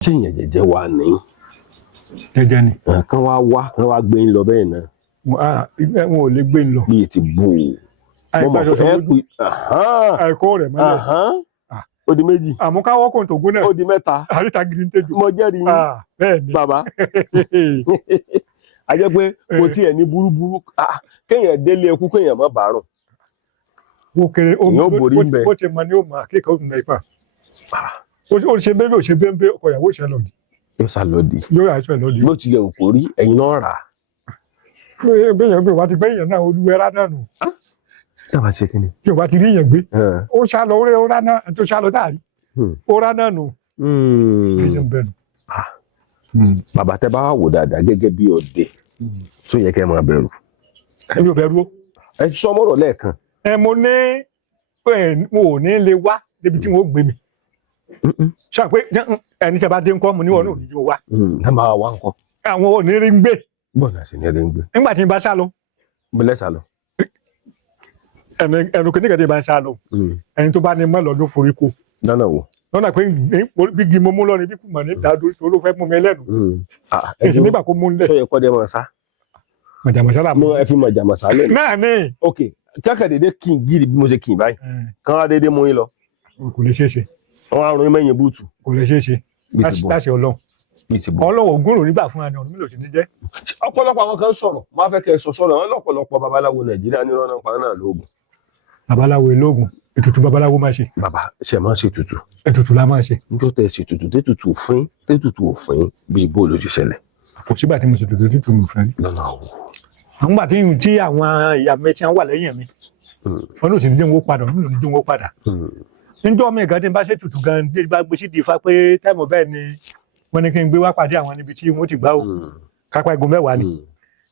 tí èèyàn jẹ́jẹ́ wà ní. jẹ́jẹ́ ni. kán wá gbé ń lọ bẹ́ẹ̀ náà. wọn ò lè gbé ń lọ. bíi ti bò ó. àìgbàjọ sọ lójú àìkọ́ rẹ̀ mọ́lẹ̀. ó di méjì. àmúkáwọ́ kò tó gún náà. ó di mẹ́ta. àríta gidi ń tẹ́jú. mo jẹ́rìí yín. bẹ́ẹ̀ ni. bàbá a jẹ́ pé kò tiẹ̀ ní burúburú kéèyàn délé ẹkú kéèyàn má bàárùn. èèyàn borí ń bẹ. bó ti mọ ni ó mọ àkíkà ó fi mọ ipa. ó ṣe bẹ́ẹ̀ ó ṣe bẹ́ẹ̀ ọkọ ìyàwó ṣe lòdì. yóò sá lòdì. yóò rà ṣe lòdì. bó tilẹ̀ òkò rí ẹ̀yin náà rà. bẹ́ẹ̀ bí wàá ti gbé èèyàn náà olúwẹ́rá náà nù. dábàá ti ṣe kí ni. bí wàá ti rí èèyàn gbé. ó ṣá lọ ó rá náà tó ṣá lọ dáàrí. ó rá náà nù. èèyàn bẹ́ẹ̀ nù. bàbá tẹ bá wò dáadáa gẹ́gẹ́ bí ọdẹ tó yẹ kẹ́ máa bẹ̀rù. èmi ò bẹ̀rù o. ẹ ti sọ mọ́rọ̀ lẹ́ẹ̀kan. mo ní mo ò ní lè wá débi tí wọ́n gbé mi. sọ pé ẹni tí a bá dé ńkọ́ mo níwọ̀n náà ò ní yóò wá. ẹ máa wá nǹkan. àwọn ò ní rí ń gbé. bọ́ọ̀nà sì ní rí ń gbé. nígbà tí n bá sá lọ. bọ́lẹ̀ sá lọ. ẹnu kìnnìkan tí n bá sá lọ. ẹni tó bá ní mọ́ lọ́dún forí ko. lọ́nà wo. lọ́nà pé bí gi mo mú lọ́ni bí kò mọ̀ ní dàdú tó ló fẹ́ mú mi lẹ́nu. èsì nígbà kó mú ń lẹ̀. sọ yẹ kọ́ dé máa sá. màjàmásá là mú. ẹ fi màjàmásá lẹ́nu. náà ni. ok kẹ́kẹ́ dédé kì í gírí bí mo ṣe kì í báyìí. kán wá dédé mú yín lọ. kò lè ṣeé ṣe. wọ́n á rún yín mẹ́yìn búùtù. kò lè ṣeé ṣe. láṣẹ Ọlọ́run. Ọlọ́run ògúnrò nígbà fún àná ọ̀run mi lò sí ní jẹ́. ọ̀pọ̀lọpọ̀ àwọn kan sọ̀rọ̀ wọ́n á fẹ́ kẹ́ ẹ sọ sọ̀rọ̀ wọn lọ́pọ̀lọpọ̀ babaláwo Nàìjíríà ní rọ́nà pa náà lóògùn. babaláwo elóògùn ètùtù babaláwo máa ṣe. bàbá ṣe máa ṣe tutù. ètùtù la máa ṣe. níjọ́ tẹ̀ ṣe tutù tètùtù òfin bíi bó ló ti ṣẹlẹ̀. kò sígbà tí mo ṣe tutù títù mi fẹ́. lọ́nà wo. àwọn gbà tí àwọn ìyá mi ti wà lẹ́yìn mi wọn ló sì ní jẹun ó padà wọn ló ní jẹun ó padà. níjọ́ mi gan tí n bá ṣe tutù gan tí n bá gbé sí di ifá pé táìmù bẹ́ẹ̀ ni wọ́n ní kí n gbé wá pàdé àwọn níbi tí wọ́n ti gbá o kápá igun 10 ni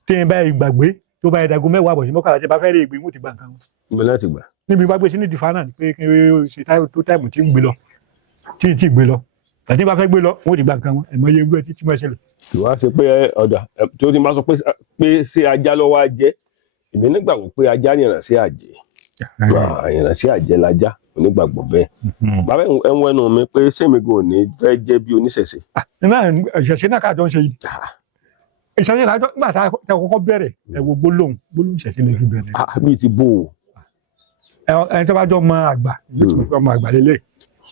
tí n bá gbàgbé tó bá ìdàgún 10 àbọ̀ sí mọ́kànlá tí bá fẹ́ rí ìgbé wọ́n ti gbà nǹkan. ibi láti gbà. níbi bá gbé sí ní ìdìfá náà pé kí n ṣe tó táìmù tí ń gbé lọ tí ì gbé lọ tàbí bá fẹ́ gbé lọ wọ́n ti gbà nǹkan wọn ẹ̀mọ́ iye gbé títí mọ́ ṣẹlẹ̀. ìwà ṣe pé ọjà tí ó ti máa sọ pé ṣé ajá lọ́wọ́ ajẹ́ èmi nígbàgbọ́ pé ajá yìnrìn sí àjẹ́ yìnrìn sí àjẹ́ lajá onígbàgbọ́ bẹ́ẹ̀. bàbá ẹ̀ ń wẹ́nu mi pé sẹ́mi gan ò ní fẹ́ jẹ́ bí oníṣẹ̀ṣe. ìṣẹ̀ṣe náà káàjọ ń ṣe yìí ìṣẹ̀ṣe náà nígbà tá a kọ́kọ́ bẹ̀rẹ̀ ẹ̀ wo gbólóhùn ìṣẹ̀ṣe lè fi bẹ̀rẹ̀. bíi ti bò ó. ẹni tó bá jọ ọmọ àgbà ọmọ àgbà lélẹ̀.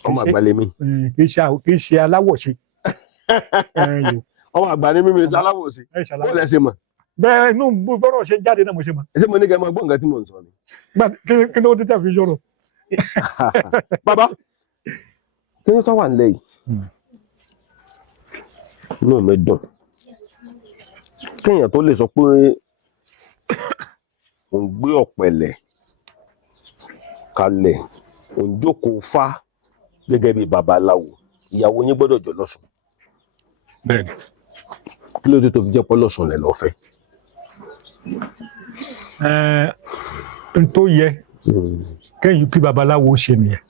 ọmọ àgbà lèmi. kì í ṣe aláwọ̀ṣe. ọmọ àgbà ni mímí ṣe aláwọ̀ṣe. ó lẹ ṣe mọ̀. bẹ́ẹ̀ inú bọ́rọ̀ ṣe jáde náà mo ṣe mọ̀. ṣé mo ní kẹ́ ẹ máa gbọ́ nǹkan tí mò ń sọ ni. kí ló dé tẹ̀ fi yọrọ. bàbá kí ló ká wà nílẹ̀ yìí inú mi dùn kéèyàn tó lè sọ pé òun gbé ọ̀pẹ̀lẹ̀ kalẹ̀ òun jókòó fá gẹ́gẹ́ bí babaláwo ìyàwó yín gbọ́dọ̀ jọ lọ́sùn. bẹ́ẹ̀ni. kí ló dé tó fi jẹ́ pọ́ lọ́sùn lẹ̀ lọ́fẹ́. n tó yẹ kẹ́yìn kí babaláwo ṣe nìyẹn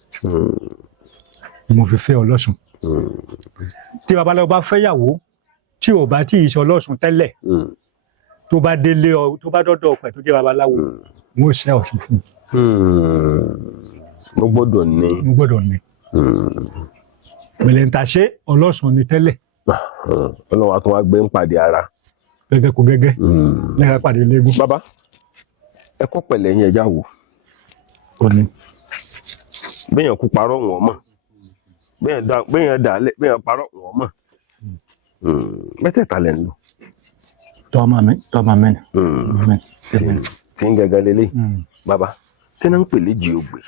mo fi fẹ́ ọlọ́sùn tí babaláwo bá fẹ́yàwó tí ò bá tí ì ṣe ọlọ́sùn tẹ́lẹ̀ tó bá délé tó bá dọ́dọ̀ ọ̀pẹ̀ tó jẹ́ babaláwo wọ́n ṣe ọ̀sùn fún un. mo gbọ́dọ̀ ní. mo gbọ́dọ̀ ní. mẹlẹ́ntàṣe ọlọ́sùn ni tẹ́lẹ̀. ọlọ́run wa tó wá gbé ń pàdé ara. gẹ́gẹ́ kò gẹ́gẹ́ lẹ́ka pàdé léegun. bàbá ẹ kọ́ pẹ̀lẹ́ yín ẹja wò. ó ní. béèyàn kú parọ́ wọn mọ̀ béèyàn dàálẹ̀ béèyàn parọ́ wọn mọ̀ mẹ́tẹ̀ẹ̀ta lẹ̀ ń lò. tọ́mọ mi tí ń gẹ́gẹ́ lélẹ̀ bàbá kí náà ń pè léjì ògbè.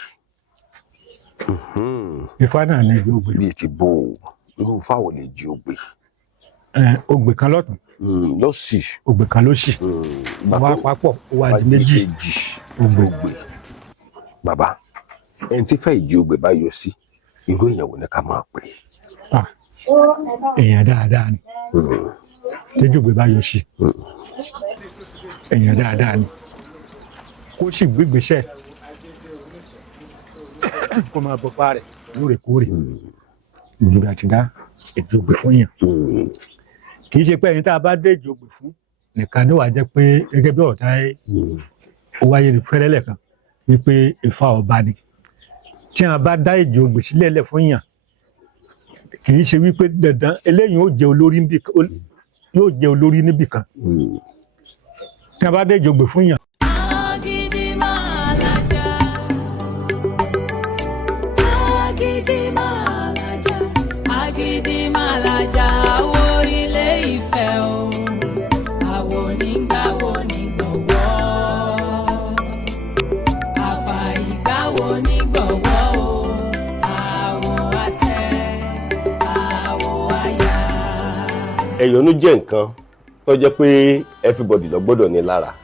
Ifá náà ní ìlú ògbè. bíi ti bò ó irú fáwọn léjì ògbè. ògbè kan lọ́tún. lọ́sì. ògbè kan lósì. bàbá papọ̀ ó wá di méjì. ògbè. bàbá ẹni tí fẹ́ ìjì ògbè bá yọ sí irú èèyàn wo ni ká máa pè é. èèyàn dáadáa ni tẹ́jú ògbè bá yọ sí èèyàn dáadáa ni kó sì gbégbèsè kó máa bọ́ fáà rẹ̀ lóòrèkóòrè ìlú àti dá ètò ògbè fún yàn kì í ṣe pé ẹni tá a bá dé èjì ògbè fún nìkan ní wàá jẹ́ pé gẹ́gẹ́ bí ọ̀tá ó wáyé ní fẹ́rẹ́lẹ̀ kan wípé Ifá ọba ni tí wọn bá dá èjì ògbè sílẹ̀ lẹ̀ fún yàn kì í ṣe wípé dandan eléyìí yóò jẹ olórí níbì kan tí a bá dé ìjọgbè fún yàn. Ẹ̀yọ́nú jẹ́ nǹkan tó jẹ́ pé everybody ló gbọ́dọ̀ ní lára.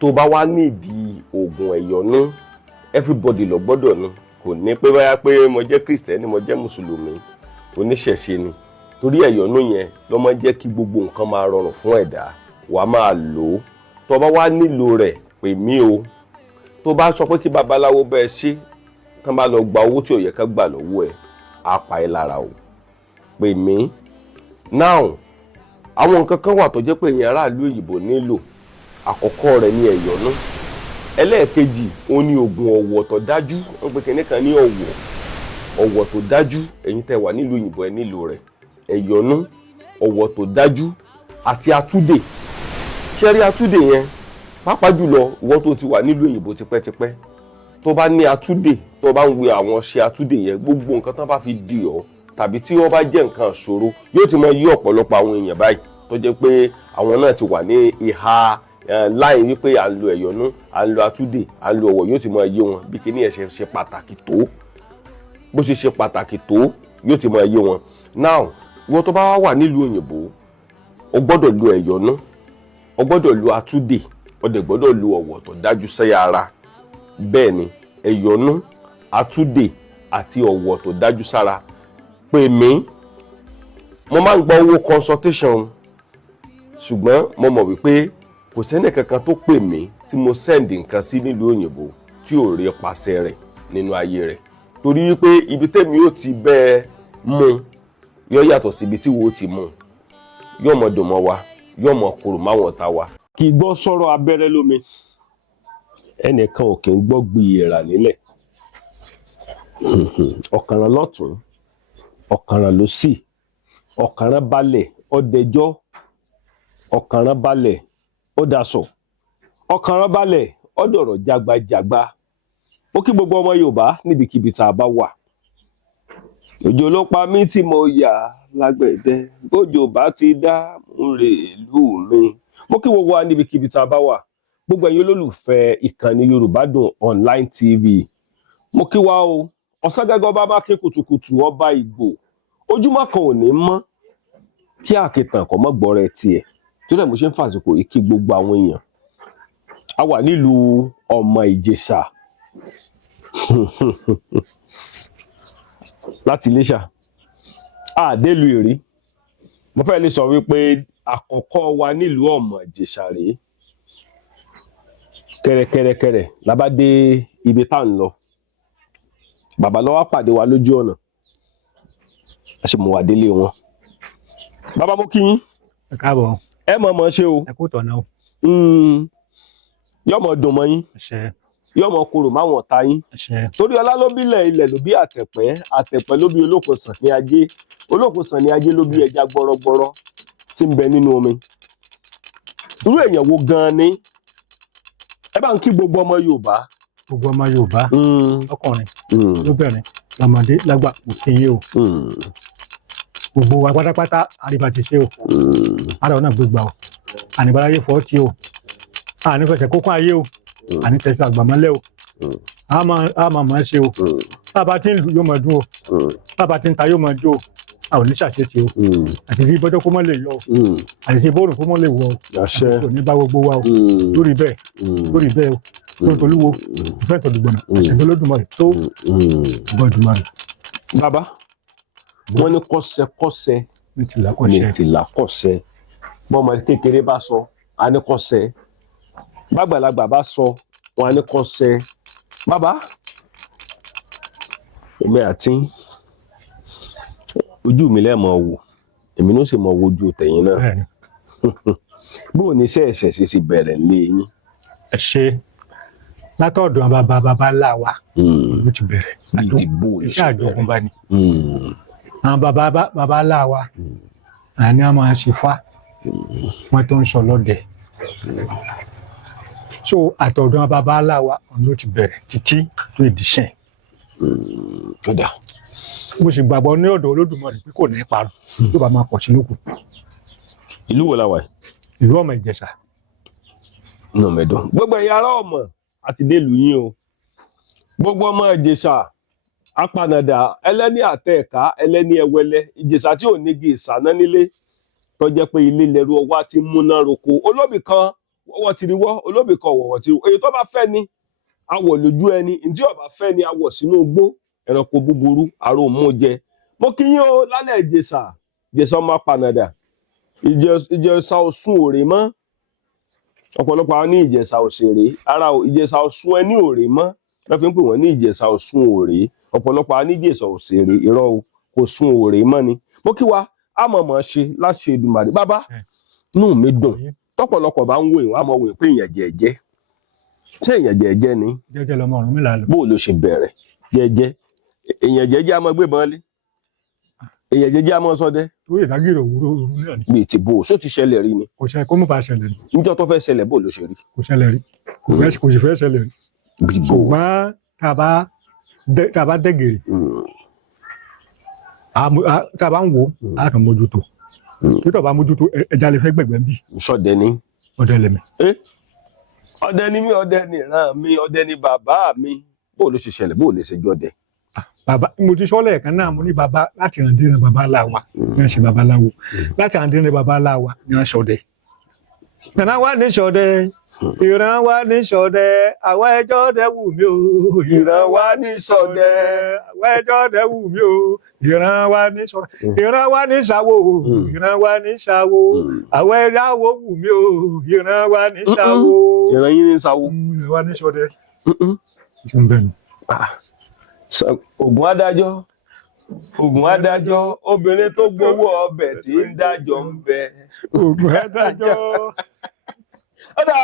Tó bá wá nídìí oògùn ẹ̀yọ́nú everybody ló gbọ́dọ̀ ní. Kò ní pé báyà pé mo jẹ́ Kristẹni mo jẹ́ Mùsùlùmí oníṣẹ̀ṣe ni. Torí ẹ̀yọ́nú yẹn ló máa jẹ́ kí gbogbo nǹkan máa rọrùn fún ẹ̀dá. Wà á máa lò ó. Tó bá wá nílò rẹ̀ pè mí o. Tó bá sọ pé kí babaláwo bẹ́ẹ̀ ṣe kán bá lọ gba owó tí ò yẹ ká gbà lọ́wọ́ ẹ̀ á pa ẹ́ lára o. Pè mí. Now, àwọn nǹkan kan wà tó jẹ́ pé èèyàn aráàlú òyìnbó nílò. Àkọ́kọ́ rẹ̀ ni ẹ̀yọ́nú. Ẹlẹ́ẹ̀kejì ó ní oògùn ọ̀wọ̀ tó dájú. Wọ́n pe kinní kan ní ọ̀wọ̀ tó dájú. Ẹ̀yin tẹ́ wà nílùú òyìnbó ẹ nílò rẹ̀. Ẹ̀yọ́nú, ọ̀wọ̀ tó dájú àti atúdè. Ṣẹ́rí atúdè yẹn pàápàá jùlọ ìwọ tó ti wà nílùú òyìnbó tipẹ́tipẹ́. Tó bá ní atúdè, tó bá ń wé àwọn ṣe atúdè yẹn gbogbo nǹkan tán bá fi dì ọ́ tàbí tí wọ́n bá jẹ́ nǹkan ṣòro yóò ti mọ yí ọ̀pọ̀lọpọ̀ àwọn èèyàn báyìí tó jẹ́ pé àwọn náà ti wà ní ìhà láì wípé à ń lo ẹ̀yọ́nú à ń lo atúdè à ń lo ọ̀wọ̀ yóò ti mọ yé wọn bí kíní ẹ̀ ṣe pàtàkì tó bó ṣe pàtàkì tó yóò ti mọ yé wọn. Now ìwọ tó bá wà nílùú òyìnbó o gbọ́dọ̀ lo ẹ̀yọ́nú o gbọ́dọ̀ lo atúdè o dẹ̀ gbọ́dọ̀ lo ọ̀wọ̀ tó dájú sẹ́yà ara. Bẹ́ẹ̀ ni ẹ̀yọ́nú atúdè àti ọ̀wọ̀ tó dájú sára. Pè mí, mo máa ń gba owó consultation ṣùgbọ́n mo mọ̀ wípé kò sẹ́ni kankan tó pè mí tí mo send nǹkan sí nílùú òyìnbó tí ò rí pàṣẹ rẹ̀ nínú ayé rẹ̀ torí wípé ibi tèmi yóò ti bẹ́ẹ̀ mú yóò yàtọ̀ sí ibi tí wo ti mú yóò mọ̀ dùn mọ́ wa yóò mọ̀ kúrò máwọn ọ̀tá wa. Kì í gbọ́ sọ̀rọ̀ abẹ́rẹ́ lómi ẹnìkan ò kì í gbọ́ gbìyèrà nílẹ̀ ọ̀kànràn lọ́tún ọ̀kànràn lósì ọ̀kànràn balẹ̀ ọ̀dẹjọ́ ọ̀kànràn balẹ̀ ọ̀dàsọ̀ ọ̀kànràn balẹ̀ ọ̀dọ̀rọ̀ jagbajàgba. Ó kí gbogbo ọmọ Yorùbá níbikíbi tá a bá wà. Òjò ló pa mí tí mo yà lágbẹ̀dẹ bójò bá ti dá múre ìlú mi. Mo kí gbogbo wa níbikíbi tá a bá wà. Gbogbo ẹ̀yin olólùfẹ́ ìkànnì Yorùbá Dùn Online TV. Mo kí wa o. Ọ̀sángágá ọba bá ké kùtùkùtù ọba Ìgbò ojúmọ́ kan ò ní mọ́ kí àkìtàn kọ́ mọ́ gbọ́rẹ̀ tiẹ̀ tó dẹ̀ mo ṣe ń fàsìkò yìí kí gbogbo àwọn èèyàn a wà nílùú Ọmọ Ìjẹ̀ṣà láti Iléṣà àdélùú Ìrí mo fẹ́ lè sọ wípé àkọ́kọ́ wa nílùú Ọmọ Ìjẹ̀ṣà rèé kẹ̀rẹ̀kẹ̀rẹ̀kẹ̀rẹ̀ la bá dé ibi tá à ń lọ bàbá ló wá pàdé wa lójú ọ̀nà a ṣe mú wa délé wọn. Bàbá mo kí yín. Ẹ káàbọ̀. Ẹ mọ̀ ṣe o. Ẹ kú tọ̀nà o. Yóò mọ̀ dùn mọ́ yín. Yóò mọ̀ korò máwọn ọ̀tá yín. Torí ọlá ló bílẹ̀ ilẹ̀ ló bí àtẹ̀pẹ́ àtẹ̀pẹ́ ló bí olókùnsàn ní ajé olókùnsàn ní ajé ló bí ẹja gbọ́rọ́gbọ́rọ́ tí ń bẹ nínú omi. Irú èèyàn wo gan-an ni ẹ bá ń kí gbogbo ọmọ Yorùbá. Gbogbo ọmọ Yorùbá ọkùnrin lóbìnrin lọ́mọdé lágbà òfin yìí o gbogbo wa pátápátá àríbàtì ṣe o ara ọ̀nà gbégbá o àníbàráyé fọ́ tí o ànífẹsẹ̀ kókó ayé o ànítẹ̀sẹ̀ àgbàmọ́lẹ̀ o a máa máa ṣe o bàbá tí ń lù yóò máa dún o bàbá tí ń ta yóò máa jó o a ò ní ṣàṣetì o àti bí bọ́jọ́ kó mọ́ lè yọ o àti bí bóòrùn kó mọ́ lè wọ o kò ní bá gbogbo wa o lórí bẹ́ẹ̀ o lórí tolúwo ìfẹ́ tọ̀dùgbọ̀nà àṣẹjọ́ lódùmarè tó gbọ́dùmarè. Bàbá wọ́n ní kọ́sẹ̀kọ́sẹ̀ mìtìlákọ́sẹ̀ bọ́mọ kékeré bá sọ a ní kọ́sẹ̀ bàgbàlagbà bá sọ wọn a ní kọ́sẹ̀. Bàbá èmi àti ojú mi lẹ́ẹ̀mọ̀ wò èmi ló sì mọ wojú tẹ̀yìn náà bó ní iṣẹ́ ẹ̀ṣẹ̀ ṣe bẹ̀rẹ̀ lé yín. Ẹ ṣe látọ̀dọ̀ bàbá ńlá wa ló ti bẹ̀rẹ̀ iṣẹ́ àjogúnbá ni àwọn bàbá ńlá wa àní a máa ṣe fá wọn tó ń sọ lọ́dẹ so àtọ̀dọ̀ bàbá ńlá wa ọ̀nà ó ti bẹ̀rẹ̀ títí tó ìdíṣẹ́ ọ̀dà mo sì gbàgbọ́ ní ọ̀dọ̀ Olódùmarè pé kò ní parun tó bá máa pọ̀ sí lókun. ìlú wo la wà yìí. ìlú Ọmọ Ìjẹ̀ṣà. nù mẹ́dọ̀ gbogbo ẹ̀yà ará Ọ̀mọ̀ àti délùú yín o gbogbo ọmọ Ìjẹ̀ṣà apanàdà ẹlẹ́ni àtẹ̀ẹ̀ká ẹlẹ́ni ẹwẹlẹ Ìjẹ̀ṣà tí ò nígi ìsáná nílé tó jẹ́ pé ilé lẹ́rú ọwá ti múná roko olóbì kan wọ́wọ́ ti rí wọ́ olóbì kan wọ̀wọ́ ti rí èyí tó bá fẹ́ ni awọ̀ lójú ẹni ntí ó bá fẹ́ ni awọ̀ sínú igbó ẹranko búburú àrò mú jẹ mo kí yín o lálẹ́ Ìjẹ̀ṣà ọmọ apanàdà Ìjẹ̀ṣà Ọ̀ṣun òrè mọ́ ọ̀pọ̀lọpọ̀ àwọn ní Ìjẹ̀ṣà òṣèré ara Ìjẹ̀ṣà Ọ̀ṣun ẹni òrè mọ́ wọ́n fi ń pè wọ́n ní Ìjẹ̀ṣà Ọ̀ṣun òrè ọ̀pọ̀lọpọ̀ àwọn ní Ìjẹ̀ṣà òṣèré irọ́ kò sun òrè mọ́ ni mo kí wa àmọ̀mọ̀ ṣe láṣẹ Èdùmàrè bàbá inú mi dùn tọ́pọ̀lọpọ̀ bá ń wò ìwọ́n àmọ̀ wò pé èèyàn jẹ́jẹ́ tí èèyàn jẹ́jẹ́ ni jẹ́jẹ́ lọmọ ọ̀run mi là lọ. bó ló ṣe bẹ̀rẹ̀ jẹ́jẹ́ èèyàn jẹ́jẹ́ á máa gbé bọ́n lé èèyàn jẹ́jẹ́ á máa ṣọdẹ. tó yẹ lágìrì òwúrọ̀ òru náà ni. bíi ti bò ó ti ṣẹlẹ̀ rí ni. kò ṣe kó mú bá ṣẹlẹ̀ rí. níjọ́ tó fẹ́ ṣẹlẹ̀ bó ló ṣe rí. kò ṣẹlẹ̀ rí kò sì fẹ́ ṣẹlẹ̀ rí. ṣùgbọ́n tá a bá dẹ́gẹ̀rẹ̀ tá a bá ń wò á kàn mójútó tó tọ̀ bá mójútó ẹja lè fẹ́ gbẹ̀gbẹ́ bí. sọdẹ ni. ọdẹ lẹ̀mí. ọdẹ ni mí ọdẹ ni ìran mi ọdẹ ni bàbá mi bó ló ṣe ṣẹlẹ̀ bó lè ṣe jọdẹ. bàbá mo ti sọ lẹ́ẹ̀kan náà mo ní bàbá láti ràn dé bàbá láwa ní wọ́n ṣe bàbá láwo láti ràn dé bàbá láwa ní wọ́n ṣọdẹ. ìran wa ní ṣọdẹ ìran wa ní ṣọdẹ àwọn ẹjọ́ dẹ wù mí o ìran wa ní ṣọdẹ àwọn ẹjọ́ dẹ wù mí o ìran wa ní ṣọdẹ ìran wa ní ṣàwò ìran wa ní ṣàwò àwọn ẹjọ́ wù mí o ìran wa ní ṣàwò ìran yín ní ṣàwò ìran wa ní ṣọdẹ. Ògùn adájọ́ obìnrin tó gbowó ọbẹ̀ tí ń dájọ́ ń bẹ. Ògùn adájọ́. ọ̀dà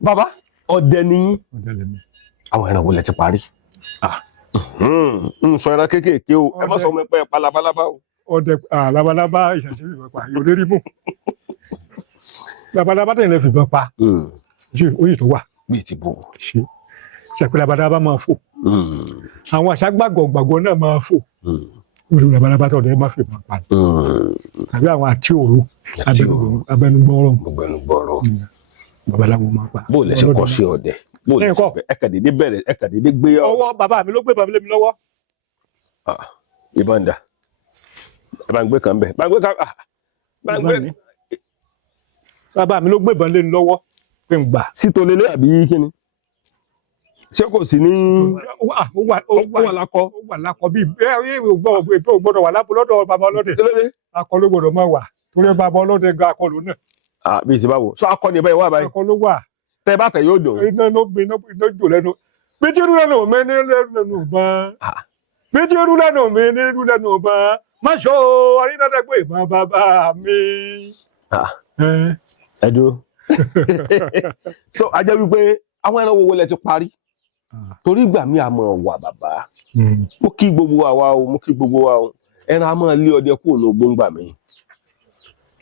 bàbá ọdẹ ni yín àwọn ẹran wo lẹ ti parí. n sọ ẹran kéékèèké o ẹ má sọ ọmọ ẹpẹ palabalaba o. ọdẹ labalábá ìṣẹ̀ṣẹ̀ fìbọn pa yóò lérí mú labalábá tẹ̀yìn lè fìbọn pa oyè tó wà. bíi ti bò. ṣàpè labalábá máa fò àwọn àṣà gbàgbọ́ náà máa fò oṣù labalábá tó ọdẹ má fìbọn pa àbí àwọn àti òru abẹnugbọrọ babaláwo máa pa. bó lẹ ṣe kọ́ sí ọdẹ bó lẹ ṣe ẹkàdédé bẹ̀rẹ̀ ẹkàdédé gbé ọ. ọwọ́ bàbá mi ló gbé bàbá mi lọ́wọ́. ìbọn dà ẹ bá ń gbé kan bẹ bá ń gbé kan bá ń gbé. bàbá mi ló gbé ìbọn lé ní lọ́wọ́ pé ń gbà. sí tolélé àbí kíni ṣé kò sí ní. ó wà lákọ bíi gbọ́dọ̀ wà lápò lọ́dọ̀ bàbá ọlọ́dẹ akọ ló gbọ́dọ̀ máa wà torí bàbá ọlọ́dẹ ga akọ ló náà. bíi ti báwo sọ akọ ni báyìí wà báyìí. akọ ló wà. tẹ bá tẹ yóò dùn. iná jò lẹ́nu méjì rú lẹ́nu mi ní lẹ́nu bá méjì rú lẹ́nu mi ní lẹ́nu bá má ṣó arínàdàgbé má bàbá mi. ẹ dúró so a jẹ́ wípé àwọn ẹran wo lẹ ti parí torí ìgbà mi àmọ́ wà bàbá mo kí gbogbo wa o mo kí gbogbo wa o ẹran a máa lé ọdẹ kúrò ní gbóngbà mi.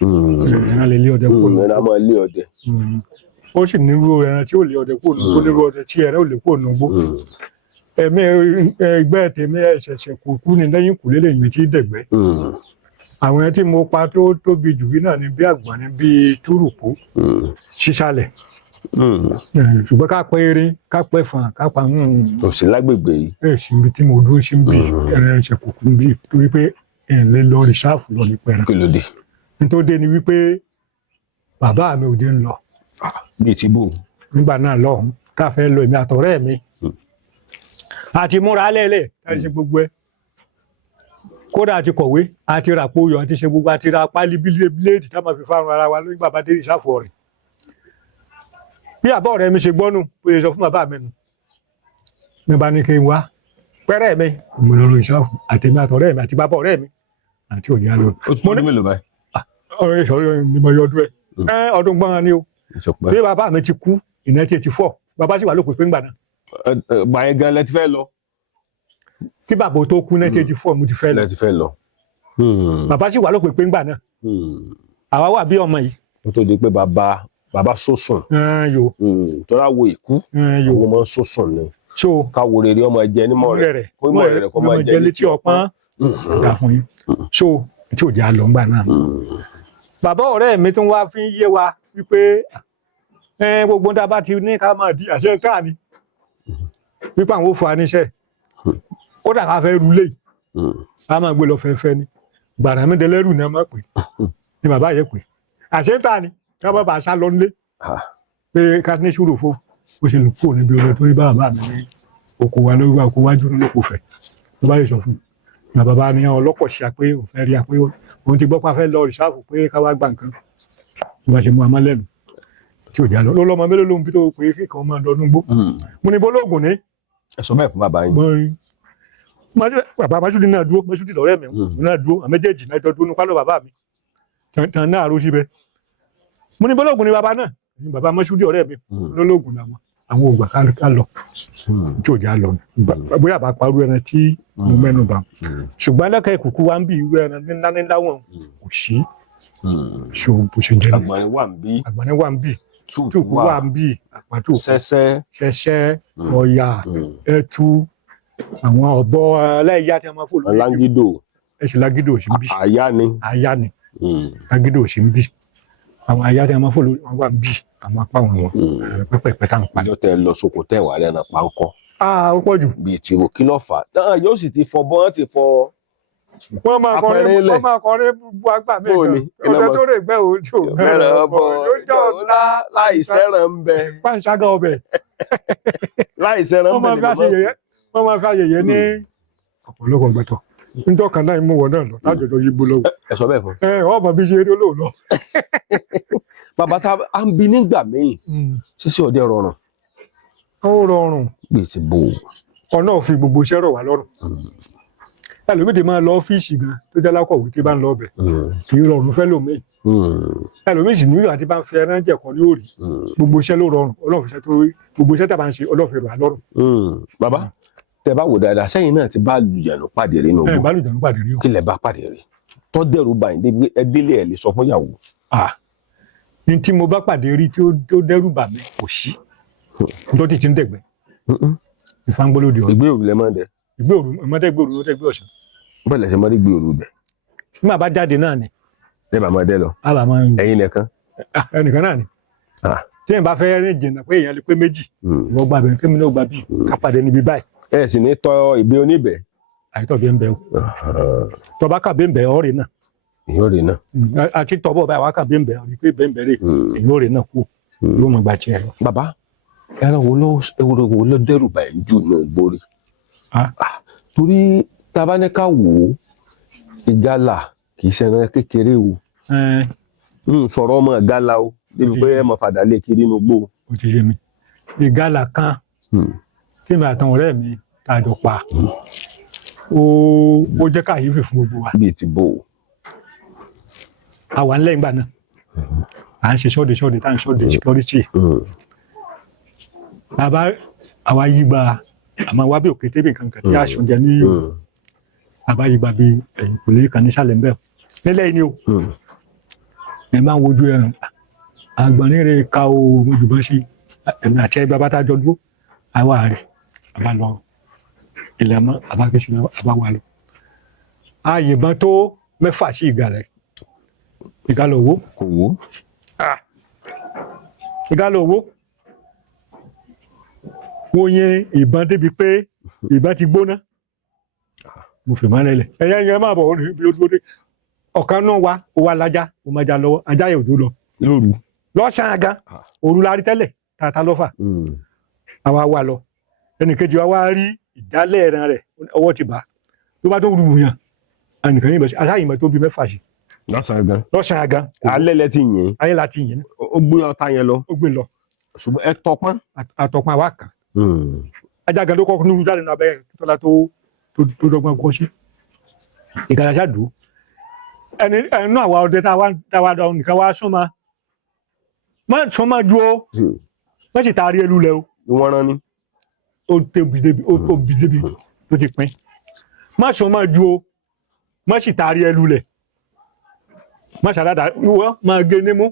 ẹran lè lé ọdẹ kúrò ní ẹran a máa lé ọdẹ. ó sì nírú ẹran tí ò lé ọdẹ kúrò ní gbó nírú ọdẹ tí ẹran ò lè kúrò ní gbó. ẹ̀mí ẹgbẹ́ tèmi ẹ̀ṣẹ̀ṣẹ̀ kò kú ni lẹ́yìn kùlé lè mi tí dẹ̀gbẹ́. àwọn ẹni tí mo pa tó tóbi jù bí náà ni bí àgbọ̀n ni bí túrùpù sísàlẹ̀. ṣùgbọ́n ká pẹ́ eré ká pẹ́ fàn ká pa kò sí lágbègbè yìí. síbi tí mo dúró sí bí ẹran ẹ̀ṣẹ̀ kò kú bí torí pé ẹ̀ lè lọ rìsáàfù lọ ní pẹ̀rẹ̀. kí ló dé. nítorí dé ni wípé bàbá mi ò dé ń lọ. bíi ti bò. nígbà náà lọ́hùn ká fẹ́ lọ èmi àtọ̀rẹ́ mi àti múra lẹ́lẹ̀ láti ṣe gbogbo ẹ̀ kódà àti kọ̀wé àti ràpòyọ̀ àti ṣe gbogbo àti ra pálí bíléèdì tá a máa fi fárun ara wa lórí bàbá dé ìṣàfù ọ̀rẹ́ bí àbá ọ̀rẹ́ mi ṣe gbọ́nù bó ṣe sọ fún bàbá mi nù mi bá ní kí n wá pẹ́rẹ́ mi mo lọ rí ìṣàfù àtẹ̀mí àtọ̀rẹ́ mi àti bàbá ọ̀rẹ́ mi àti òní àlọ́. ó ti tó mélòó báyìí. ọ̀rẹ́ ìṣòro ni mo yọ ọdún ẹ̀ ọdún gbọ́n ni o bí bàbá mi ti kú in 1984 bàbá sì wà lópin pé ń gbà náà. gbàyẹn gan lẹ ti fẹ́ lọ. kí bàbá tó kú 1984 mo ti fẹ́ lọ. lẹ ti fẹ́ lọ. bàbá sì wà lópin pé ńgbà náà àwa wà bí ọmọ yìí. ó tó di pé bàbá sọ̀sùn yòó tọ́lá wo ìkú yòó àwọn ọmọ sọ̀sùn ni so káwo rere ọmọ jẹ nímọ̀ rẹ̀ kó ìmọ̀ rẹ̀ kó máa jẹ létí ọpọ́n. dà fún yín so tí ò jẹ́ àlọ́ ńgbà náà. bàbá ọ̀rẹ́ mi tó ń wá fi ń yé wa wípé gbogbo ń dábàá ti ní ká máa di àṣẹ káà ni wípé àwọn ò fọ aníṣẹ́ kódà ká fẹ́ rúlé a máa gbé lọ fẹ́fẹ́ ni gbàrà mi dẹlẹ́rù ni a máa pè ní bàbá yẹn pè àṣẹ káà ni ká bá bàa sá lọ nílé pé ká ní sùúrù fún ó ṣe lè kó níbi ọ̀rẹ́ tó rí bàbá mi ní oko wa lórí wa oko wájú ní lóko fẹ̀ tó bá yẹ sọ fún mi bàbá ni ọlọ́pọ̀ ṣe àpé òfẹ́ rí àpé òun ti gbọ́ pa fẹ́ lọ rìsáàfù pé ká wá gbà nǹkan tó bá ṣe mú amá lẹ́nu tí ò já lọ lọ́mọ mélòó ló ń bí tó pé kíkan máa lọ núgbó mo ní bọ́lọ́ọ̀gùn ní. ẹ sọ bẹ́ẹ̀ fún bàbá yín. bàbá Masudi náà dúró Masudi lọ́rẹ́ mi náà dúró àmẹ́jẹ̀jì náà jọ dúró ní pálọ̀ bàbá mi tàn náà àrò síbẹ̀ mo ní bọ́lọ́ọ̀gùn ní bàbá náà bàbá Masudi ọ̀rẹ́ mi lọ́lọ́ọ̀gùn làwọn àwọn ògbà ká lọ tí ò já lọ bóyá bá parú ẹran tí mo mẹ́nu bà ṣùgbọ́n lẹ́kẹ̀ẹ́ kùkú wa ń bí irú ẹran nílá wọn kò sí so bó ṣe jẹ́ àgbọ̀nrín wà ń bí túkú wà ń bí àpàtó ṣẹṣẹ ọ̀yà ẹtu àwọn ọ̀bọ aláìyá tí a máa fò lórí lágídò ẹsẹ̀ lágídò ò sí ń bí àyà ni lágídò ò sí ń bí àwọn àyà tí a máa fò lórí wọn wà ń bí àwọn apá wọn pẹpẹ tá à ń pa. ọjọ́ tẹ lọ sóko tẹ wà lẹ́nu pánkọ́. ó pọ̀ jù. bíi tìrò kí ló fà á yóò sì ti fọ bọ́n ti fọ. wọ́n máa kọrin bu agbá mi gan ọ̀dọ́ tó rè gbẹ́ ojú mẹ́rẹ̀ ọbọ̀ yóò ńlá láìsẹ́ràn ń bẹ. pàǹṣágà ọbẹ̀. láìsẹ́ràn ń bẹ ni wọ́n máa fi ayẹyẹ ní ọ̀pọ̀lọpọ̀ gbẹ̀tọ̀ níjọ́ kan náà mú wọn náà lọ lájọjọ yìí bó lọ́wọ́. ẹ sọ bẹ́ẹ̀ fún. ọmọ bí ṣe eré olóòlọ. bàbá tá a ń bi nígbà míì ṣíṣe ọdẹ rọrùn. ó rọrùn. bíi ti bò. ọ̀nà òfin gbogbo iṣẹ́ rọ̀ wá lọ́rùn. ẹlòmídìí máa lọ ọ́fíìsì gan tó jẹ́ lákọ̀wé tí bá ń lọ ọbẹ̀ kì í rọrùn fẹ́ lòmíì. ẹlòmíì nílò àti bá ń fi ẹran jẹ̀kọ́ ní òrì gbogbo iṣẹ́ ló rọrùn ọlọ́ọ̀fẹ́ tó gbogbo iṣẹ́ tàbá ń ṣe ọlọ́ọ̀fẹ́ rọ̀ wá lọ́rùn. bàbá tẹ bá wò dáadáa sẹ́yìn náà ti bá lùjànù pàdé rí nù. bá lùjànù pàdé rí o. kí lẹ bá pàdé rí tó dẹrù báyìí débi ẹdílé ẹ lè sọ fún ìyàwó. ní tí mo bá pàdé rí tí ó dẹrù bà mí kò sí tó ti ń dẹ̀gbẹ́ ìfangbólódì ọ̀rọ̀. ìgbé òru lẹ máa dẹ. ìgbé òru ọmọdé gbé òru ló dẹ gbé ọ̀sán. bẹ́ẹ̀ lẹ́sẹ̀ máa rí gbé òru bẹ̀. bí màá bá jáde náà ni. ẹ bá máa dẹ lọ. ẹ̀yin nìkan. ẹnìkan náà ni. tí èèyàn bá fẹ́ rìn jìnnà pé èèyàn lè pé méjì ìwọ gbà bẹ̀rẹ̀ kémi náà gbà bí ká pàdé níbi báyìí. ẹ sì ní tọ ìgbé oníbẹ̀. àìtọ́ bí ń bẹ o. tọba kà bí ń bẹ ọ̀rẹ́ náà. ìyóòrè náà. àti tọ́bọ̀ báyìí wá kà bí ń bẹ ọ̀rẹ́ pé bẹ́ẹ̀ ń bẹ̀rẹ̀ ìyóòrè náà kú ló mọ̀ gbà tiẹ̀ lọ. bàbá ẹran wo ló dẹ́rù báyìí jù náà gbórí. torí tabaníkà wò ó ìgalà kì í ṣẹran kékeré o sọ̀rọ̀ ọmọ ìgalà o débi pé ẹ mọ̀ fàdà lé kiri inú gbó. ó ti yé mi ìgalà kan tí mi àtàwọn ọ̀rẹ́ mi tàjọ pa ó jẹ́ káyéfì fún gbogbo wa. bíi ti bò ó. àwa ńlẹ̀ ìgbà náà à ń ṣe ṣọ́ọ̀dẹ̀ tá à ń ṣọ́ọ̀dẹ̀ security. bàbá àwa yí gba àmọ́ wá bí òkété bí nǹkan kan tí a ṣoúnjẹ ní bàbá yí gba bí ẹ̀yìn kò lè kàn nísàlẹ̀ ńbẹ̀ nílẹ̀ yìí ni o. ẹ máa ń wojú ẹran àgbọ̀nrín rẹ̀ ka o ojúbọ sí ẹ̀mí àti ẹgbẹ́ bàbá tá a jọ dúró àwa rẹ̀ àbá lọ ilẹ̀ mọ́ àbá kìí ṣe àbá wà lọ. àyèbọn tó 6 sí ìgalẹ̀ ìgalẹ̀ owó. kò wó. ìgalẹ̀ owó. wọ́n yẹn ìbọn débi pé ìbọn ti gbóná. mo fi máa ń lẹ̀ ẹ̀yà yẹn máa bọ̀ bí ó dúró dé. ọ̀kan náà wá ó wá lájá ó máa já lọ́wọ́ ajá yẹn ò tó lọ lóru lọ́sàn-án gan òru la rí tẹ́lẹ̀ tata lọ́fà àwa wà lọ ẹnìkejì wa wá rí ìdálẹ̀ ẹran rẹ̀ ọwọ́ ti bá ló bá tó rú yàn ẹnìkan yìí bẹ̀ sí aṣáyìnbọn tó bí 6 sí. lọ́sàn-án gan alẹ́ lẹ ti yìn. ayé la ti yìn. ó gbé ọta yẹn lọ. ó gbé lọ. ṣùgbọ́n ẹ tọpọ́n. àtọpọ́n àwa kan. ajá gan ló kọ́kọ́ nínú jáde náà abẹ́rẹ́ tọ́lá tó dọ́gbọ́n kọ́ sí. ìkàràṣà dùn ẹnu àwa ọdẹ táwa dọ nìkan wá súnmọ́ má súnmọ́ ju o má sì taari elu lẹ o. ìwọ̀n rán ni. ó tóbi débi tó ti pín má súnmọ́ ju o má sì taari ẹ lulẹ̀ má ṣàdádà wọ́n máa gé nímú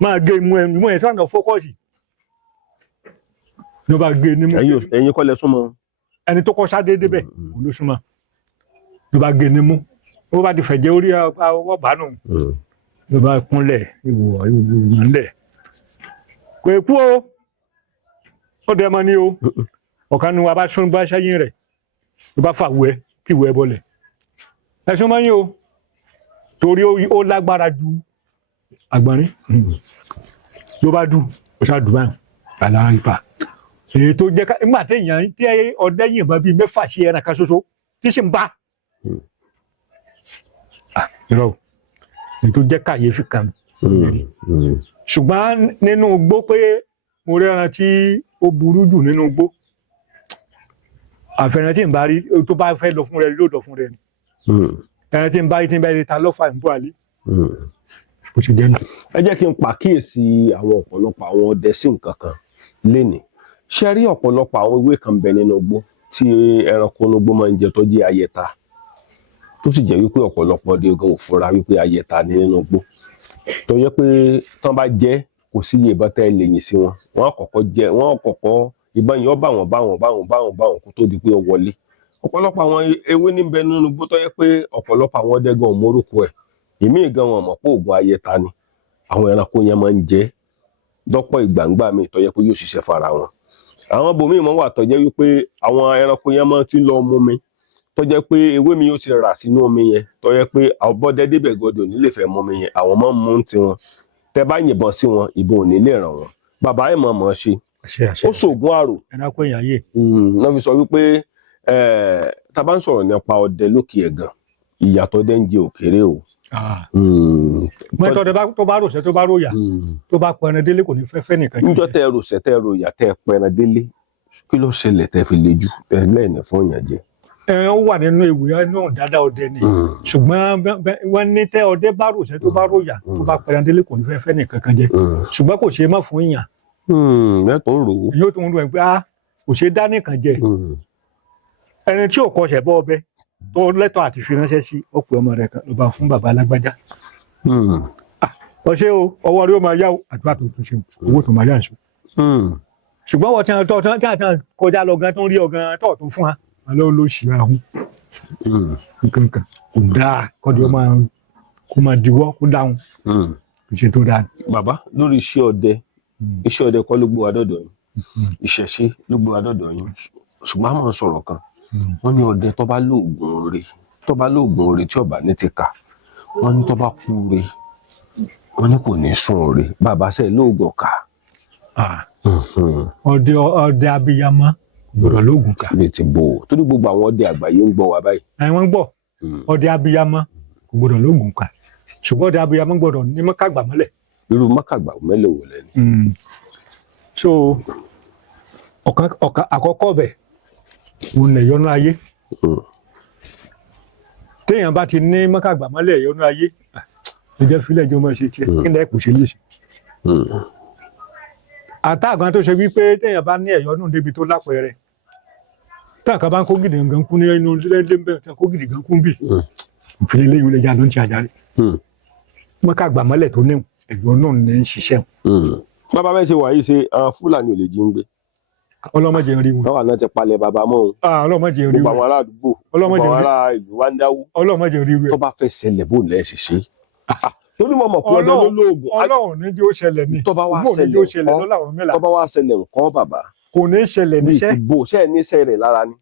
máa gé imú ẹ̀ sọ́nà fókọ́sì ló bá gé nímú. ẹ̀yin kọ́ lẹ súnmọ́. ẹni tó kọ́ sáde débẹ̀ òun ló súnmọ́ ló bá gé nímú ó bá ti fẹ̀jẹ̀ orí ọwọ́ bánú ló bá kúnlẹ̀ ìwò ńlẹ̀ kò kú o ó dẹ̀ mọ́ ni o ọ̀kan ni wa bá sún bá ṣẹ́yìn rẹ̀ ló bá fàwọ̀ ẹ kí ìwọ ẹ bọ́lẹ̀ ẹ̀sùn mọ́ yín o torí ó lágbára ju àgbọ̀nrín ló bá dù ó ṣáàdù báyìí àlàá ìfà èyí tó jẹ́ nígbà téèyàn tí ọdẹ yìnbọn bíi mẹ́fà sí ẹran kan ṣoṣo tí sì ń bá irọ́ èyí tó jẹ́ kàyéfì kan ṣùgbọ́n nínú igbó pé mo rí ẹran tí ó burú jù nínú igbó àfẹ̀rẹ̀ tí ń bá rí tó bá fẹ́ lọ fún rẹ yóò lọ fún rẹ ni ẹran tí ń bá rí tí ń bá rí ta lọ́fà ń bọ̀ àlẹ́ bó ṣe jẹ́ nù. ẹ jẹ́ kí n pàkíyèsí àwọn ọ̀pọ̀lọpọ̀ àwọn ọdẹ sí nǹkan kan lénìí ṣe rí ọ̀pọ̀lọpọ̀ àwọn ewé kan bẹ nínú igbó tí ẹranko inú igbó máa ń jẹ tó jẹ́ ayẹta tó sì jẹ́ wípé ọ̀pọ̀lọpọ̀ ọdẹ gan ò fura wípé ayẹta ni nínú igbó tó yẹ pé tán bá jẹ kò sí iye ìbọn tẹ́ ẹ lè yìn sí wọn wọn kọ́kọ́ ìbọn yìí ó bá wọn kó tó di pé ó wọlé ọ̀pọ̀lọpọ̀ àwọn ewé níbẹ̀ nínú igbó tó yẹ pé ọ̀pọ̀lọpọ̀ àwọn ọdẹ gan ò mórúkọ ẹ̀ ìmíì gan wọn mọ̀ pé oògùn ayẹta ni àwọn ẹranko yẹn máa ń jẹ dọ́pọ̀ ìgbàǹgbà míì tó yẹ pé yóò ṣiṣẹ́ fara wọn àwọn bòmíì máa wà tó jẹ́ wípé àwọn ẹranko yẹn máa ti lọ mú mi tó jẹ́ pé ewé mi yóò ti rà sínú omi yẹn tó yẹ pé àbọ̀dẹ débẹ̀ gbọdọ̀ nílé fẹ́ mú mi yẹn àwọn máa ń mú tiwọn tẹ bá yìnbọn sí wọn ìbọn ò ní lè ràn wọn bàbá ẹ̀ mọ̀ ṣe ó ṣoògùn àrò ẹranko èèyàn yé náà fi sọ wípé tá a bá ń sọ̀rọ̀ nípa ọdẹ lókè ẹ̀gàn ìyàtọ̀ dẹ́ ń jẹ òkèrè o mọ́tò tó bá ròṣẹ́ tó bá ròyà tó bá pẹran délé kò ní fẹ́ nìkan. níjọ́ tẹ́ ẹ ròṣẹ́ tẹ́ ẹ ròyà tẹ́ ẹ pẹran délé kí ló ṣẹlẹ̀ tẹ́ fi lejú tẹ́ lẹ́ẹ̀ni fún ìyàn jẹ. ó wà nínú ìwé náà dáadáa ọdẹ ni ṣùgbọ́n wọ́n ní tẹ́ ọdẹ bá ròṣẹ́ tó bá ròyà tó bá pẹran délé kò ní fẹ́ nìkan kan jẹ ṣùgbọ́n kò ṣe é má fún ìyàn. mẹ́tò ń rò ó. yóò tún rò pé kò ṣe é dá nìkan jẹ ẹni tí ò kọsẹ̀ bọ́ ọbẹ̀ tó lẹ́tọ̀ọ́ àti fi ránṣẹ́ sí ọ̀pọ̀ ọmọ rẹ̀ kan ló bá fún bàbá alágbájá. ọṣẹ́ o ọwọ́ rí ó máa yá o àdúrà tó tún ṣe owó tó máa yá nṣó. ṣùgbọ́n wọ́n tí wọ́n kọjá lọ gan tó ń rí ọgán tó tún fún wa àlọ́ ló ṣì ra hun. nǹkan kò dáa kọ́jú kó máa diwọ́ kó dáhùn kò ṣe tó dáa. bàbá lórí iṣẹ́ ọdẹ kọ́ ló gbé wa dọ̀dọ̀ yín ìṣẹ̀ṣe ló gbé wa dọ̀dọ̀ yín ṣùgbọ́n a máa sọ̀rọ̀ kan wọ́n ní ọdẹ tó bá lóògùn oore tí ọba ní ti kà wọ́n ní tó bá kú re wọ́n ní kò ní sùn oore bàbá sẹ lóògùn ká. ọdẹ abiyamọ gbọ́dọ̀ lóògùn ká. bí ti bò ó torí gbogbo àwọn ọdẹ àgbáyé ń gbọ́ wa báyìí. wọ́n ń gbọ́ ọdẹ abiyamọ gbọ́dọ̀ lóògùn ká ṣùgbọ́n ọdẹ abiyamọ gbọ́dọ̀ ní mọ́kàgbà mọ́lẹ̀. irú mọ́kàgbà mọ́lẹ̀ wò lẹ́nu. so àkọ́kọ́ bẹ̀ òun lè yọnú ayé téèyàn bá ti ní mọ́kàgbà mọ́lẹ̀ yọnú ayé ìjẹ́ fílẹ̀ jọ mọ́ ṣe tiẹ̀ kí lẹ́ẹ̀ kò ṣe lè ṣe. àtàgàn tó ṣe wípé téèyàn bá ní ẹ̀yọ́nù débi tó lápẹẹrẹ táwọn kan bá ń kó gidi gan kú ní inú lẹ́lẹ́mbẹ́ tí wọ́n kó gidi gan kú bí ìfìlẹ̀ ilé ìwé lẹ́jà ló ń ṣe àjálẹ̀ mọ́kàgbà mọ́lẹ̀ tó ní ẹ̀yọ́nù ní ń ṣiṣẹ́. bàbá bẹ́ẹ̀ ṣe wà yìí ṣe àwọn Fúlàní ò lè jí ń gbé. ọlọ́mọdé rí wọn. táwa náà ti palẹ̀ bàbá mọ́ òun. ọlọ́mọdé rí wọn. gbogbo àwọn ará àdúgbò gbogbo àwọn ará ìlú wa ń dáwó. ọlọ́mọdé rí wọn. tó bá fẹ́ ṣẹlẹ̀ bó lẹ́ ṣe ṣe. torí mo mọ̀ pé ọdẹ ló lóògùn. Ọlọ́run ní jẹ́ ó ṣẹlẹ̀ ní. tó bá wá ṣẹlẹ̀ nǹkan bàbá. kò ní ṣẹlẹ̀ níṣẹ́. bíi ti bò ṣẹ́ ẹ̀ níṣẹ́ rẹ̀ lára ni.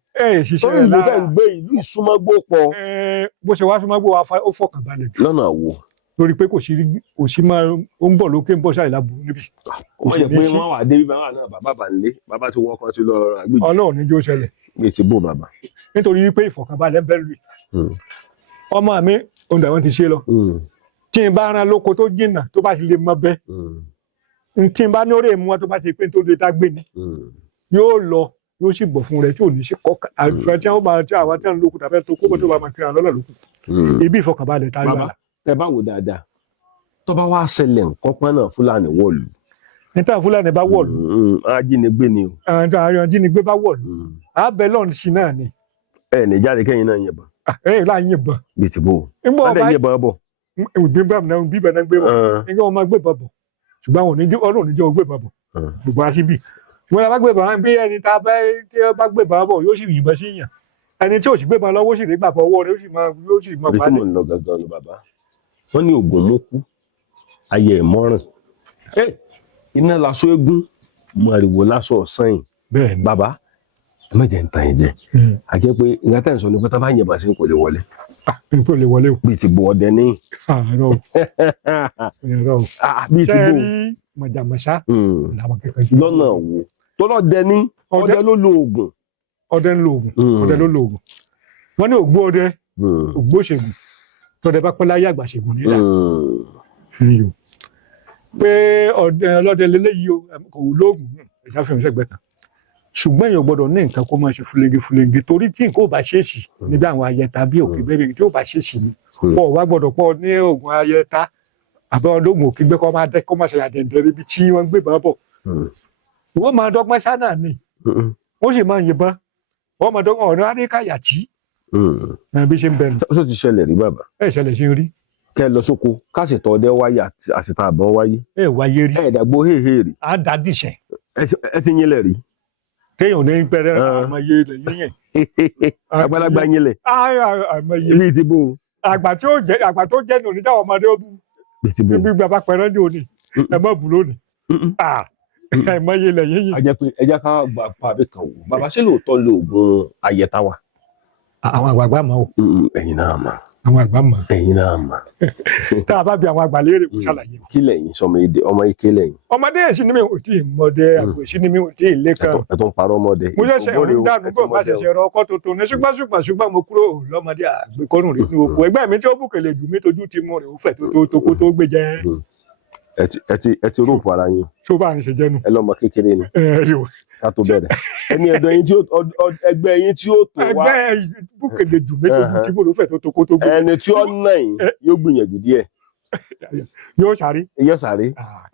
ṣiṣẹ́ rẹ̀ lára. torí ìlú tẹ̀ ń gbé ìlú ìsúnmọ́gbó pọ̀. bó ṣe wá súnmọ́gbó wa ó fọkàn balẹ̀ jù. lọ́nà wo. lórí pé kò sí máa ó ń bọ̀ lókè ń bọ̀ ṣáà ìlàbù níbi. wọ́n yẹ pé wọ́n wà débi bàbá náà bàbá bà ń lé bàbá tí wọ́n kan ti lọ àgbèjì. Ọlọ́run ní jẹ́ ó ṣẹlẹ̀. bíi ti bò bàbá. nítorí wípé ìfọ̀kànbalẹ̀ ń bẹ lù ọmọ mi òun dà wọ́n ti ṣe lọ tí n bá rán lóko tó jìnnà tó bá ti lè mọ bẹ tí n bá ní orí èmu wọn tó bá ti pé tó lè dá gbé ni yóò lọ yóò sì bọ̀ fún rẹ tí ò ní sí kọ́ àfẹ́ tí wọ́n máa tí àwọn tí wọ́n lókun tàbí tó kó tó bá máa kíra lọ́lọ́ lókun ibi ìfọkànbalẹ̀ tá a gbà. ẹ bá wò dáadáa tó bá wá ṣẹlẹ̀ nǹkan pọ́n náà Fúlàní wọ̀lú. níta Fúlàní bá wọ̀lú. ajínigbé ni o. ajínigbé bá wọ̀lú. àbẹ̀ lọ́ọ̀nù sí náà ni. ẹ ní jáde kẹ́yìn náà yẹ̀bọn. ẹ láà yìnbọn. bíi ti bò nígbà wọ́n dẹ̀ ọba yìnbọn bọ̀. bíbẹ̀ náà gbé bọ̀ nígbà wọn máa gbé bọ̀ bọ̀ ṣùgbọ́n àwọn ọlọ́run níjọ́ gbé bọ̀ bọ̀ gbogbo wa síbí wọn lọ bá gbé bọ̀ bí ẹni tá a bá gbé bọ̀ bọ̀ yóò sì yìnbọn sí yàn ẹni tí ò sì gbé bọ̀ lọ́wọ́ sì rí gbà fọwọ́ rẹ̀ yóò sì máa bí tí mò ń lọ gangan ni bàbá wọ́n ní oògùn mú kú ayé ìmọ̀ràn iná laṣọ eégún mọ̀rìwò láṣọ ọ̀sán yìí bẹ́ẹ̀ ni bàbá ẹ má jẹ́ ń tan yín jẹ a jẹ́ pé nǹkan tẹ̀ ń sọ ni pé tá bá yìnbọn sí kò lè wọlé n tó lè wọlé o. bíi ti bò ọdẹ ní. bíi ti bò sẹ́ẹ̀rí mọ̀jàmọ́sá làwọn kẹ̀kẹ́ jù. lọ́nà wo tó lọ dẹ ní ọdẹ ló lo oògùn. ọdẹ ń lo oògùn ọdẹ ló lo oògùn wọ́n ní ògbó ọdẹ ògbó ṣègùn tọdẹ bá pẹ́ láyé àgbà ṣègùn nílà pé ọlọ́dẹ lélẹ́yìí o kò lóògùn ìṣàfihàn ṣẹ́gbẹ́ kan ṣùgbọ́n èèyàn gbọ́dọ̀ ní nǹkan kó máa ṣe fúlẹ́gẹ́ torí tí nǹkan ò bá ṣèèṣì níbi àwọn ayẹta bí òkè bẹ́ẹ̀ tí ò bá ṣèèṣì ni pọ̀ wá gbọ́dọ̀ pọ̀ ní oògùn ayẹta àbẹ́ ọlọ́gùn òkè gbé kó máa ṣe àdẹ̀dẹ̀ ibi tí wọ́n gbé bá bọ̀ wọ́n máa dọ́gbọ́n sánà ni wọ́n sì máa yìnbọn wọ́n máa dọ́gbọ́n ọ̀rọ̀ àríkàyà tí bí ṣe ń bẹ̀rù. ó ti ṣẹlẹ̀ rí bàbá. ṣẹlẹ̀ sí rí. kẹ lọ sóko kásìtọ̀ ọdẹ wáyé àsìtà àbọ̀n wáyé. wáyé rí. dàgbò héhé rí. á dá dìṣẹ́. ẹ ti yín lẹ̀ rí. téèyàn ní pẹrẹ àmọye ilẹ̀ yíyẹn. àgbàlagbà yín lẹ̀. àmọye. ilé ti bò. àgbà tó jẹ́ ní onídàá ọmọdé ó bú. bí bàbá pẹrẹ ní òní ẹ má bù lónìí. àmọye ilẹ̀ yíyẹn. a jẹ́ pé ẹja ká gbà pa àbí kan wò bàbá ṣé lóòótọ́ lo oògùn ayẹta wa. àwọn àgbààgbà mọ̀ o. ẹ̀yin náà mọ̀. àwọn àgbà mọ̀. ẹ̀yin náà mọ̀. tá a bá bi àwọn àgbà léèrè kó ṣàlàyé. kí lẹ́yìn sọmọ èdè ọmọ ike lẹ́yìn. ọmọdé yẹn sí ni mi ò tí ì mọdé àgbò sí ni mi ò tí ì lé kan. ẹ tó ń parọ́ ọmọdé. mo ṣẹ̀ṣẹ̀ ń dànù bó má ṣẹ̀ṣẹ̀ rọ ọkọ tuntun ní ṣùgbọ́n mo kúrò lọ́mọdé àgbékọ́nù rí ní oko ẹgbẹ́ mi tí ó bùkẹ̀lẹ̀ jù mí tójú ti mú rẹ̀ ó fẹ̀ tó kó tó gbé jẹ́. ẹ ti rúùpù ara yín. tó bá ń ṣe jẹ́nu. ẹ lọ́mọ kékeré ni. ká tó bẹ̀rẹ̀ ẹni ẹ̀dọ̀ yín tí ẹgbẹ́ yín tí ó tó wá. ẹgbẹ́ bùkẹ̀lẹ̀ jù mí tójú ti mú rẹ̀ ó fẹ̀ tó kó tó gbé. ẹni tí ó nà yín yóò gbìyànjú díẹ̀. yóò sáré. yóò sáré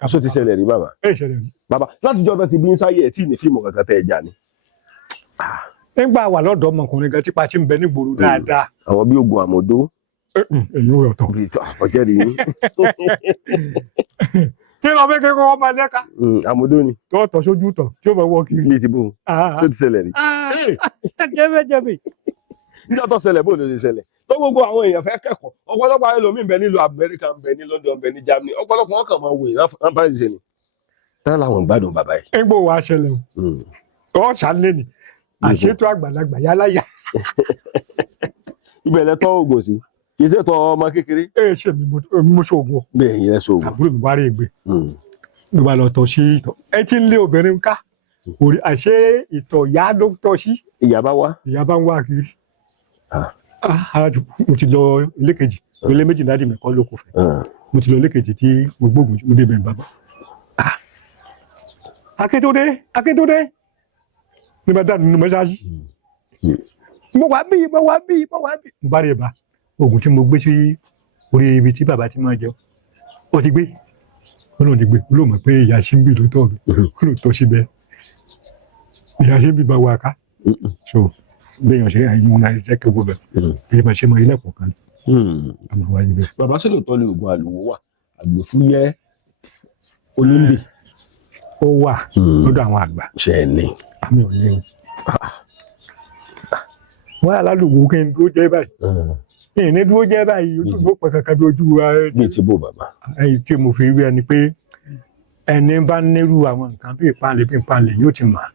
aṣọ ti ṣẹlẹ̀ rí bàbá. ṣẹlẹ̀ rí. bàbá látijọ́ náà ti bí ń sáyé ẹ̀ tí ì ní fíìmù kankan tẹ́ ẹ jà ni. nígbà wà lọ́dọ̀ ọmọkùnrin kan tí pa ti ń bẹ nígboro dáadáa. àwọn bí ogun àmọ̀dó. èyí ò yọ̀tọ̀. ọjọ́ rí yín. kí ló fẹ́ kí wọ́n máa lẹ́ka. àmọ̀dó ni. tó tọ̀ sójú tọ̀ tí ó máa wọ kiri. ilé ti bò ó ṣó ti ṣẹlẹ̀ rí. jẹ́bẹ̀jẹ́bẹ̀. nígbà tó ṣẹlẹ̀ bó ló ṣe ṣẹlẹ̀ tó gbogbo àwọn èèyàn fẹ́ kẹ́kọ̀ọ́ ọ̀pọ̀lọpọ̀ àwọn ẹlòmíín bẹ nílùú Amẹ́ríkà ń bẹ ní London ń bẹ ní Germany ọ̀pọ̀lọpọ̀ wọn kàn máa wò yìí náà bá ṣe ni. náà làwọn gbádùn bàbá yìí. ẹgbẹ́ wa ṣẹlẹ̀ o ọ̀ ṣàlẹ́ ni àṣetò àgbàlagbà yálàyà. ibẹ̀ lẹ tọ́ oògùn sí kì í ṣe tọ́ ọmọ kékeré. ṣe mo ṣoògùn. bẹ́ẹ̀ yẹn ṣoògùn. àbúrò mi wá rí ègbè ló bá lọ tọ̀ sí ìtọ̀ ẹ ti ń lé obìnrin ká àṣé ìtọ̀ ìyá ló tọ̀ sí. ìyá bá wá. ìyá bá ń wá kiri. mo ti lọ ilé kejì ilé méjì dáàdì mi kọ́ ló kò fẹ́ mo ti lọ ilé kejì tí mo gbógun mo débẹ̀ bàbá. Akíntúndé ní bá dáàdì nínú mọ́ṣáláṣí mo wá bí. mo bá rí ẹ bá oògùn tí mo gbé sí orí ibi tí bàbá ti máa jẹ ọ ti gbé ó lóun ti gbé ó lóun mọ̀ pé ìyá síbí ló tọ̀ mí ó lóun tọ́ síbẹ̀ ìyá síbí bá wà ká so béèyàn ṣe àyìn náà jẹ́ kí owó bẹ̀ bí ẹ máa ṣe mọ ilé ẹ̀kọ́ kan àmọ́ wáyé níbẹ̀. bàbá ṣe lóòótọ́ lè oògùn àlùwò wà àgbẹ̀fúyẹ́ olóńgbè. ó wà lọ́dọ̀ àwọn àgbà. ṣe é ní. àmì ò ní o. wọ́n aládùúgbò kí n dúró jẹ́ báyìí kí n ní dúró jẹ́ báyìí ojú ló pẹ̀ kankan bí ojú wa. bí ti bò bàbá. ẹyìn tí mo fi rí ẹni pé ẹni bá nírú àwọn nǹkan bí ìpàlẹ̀ yóò ti mọ̀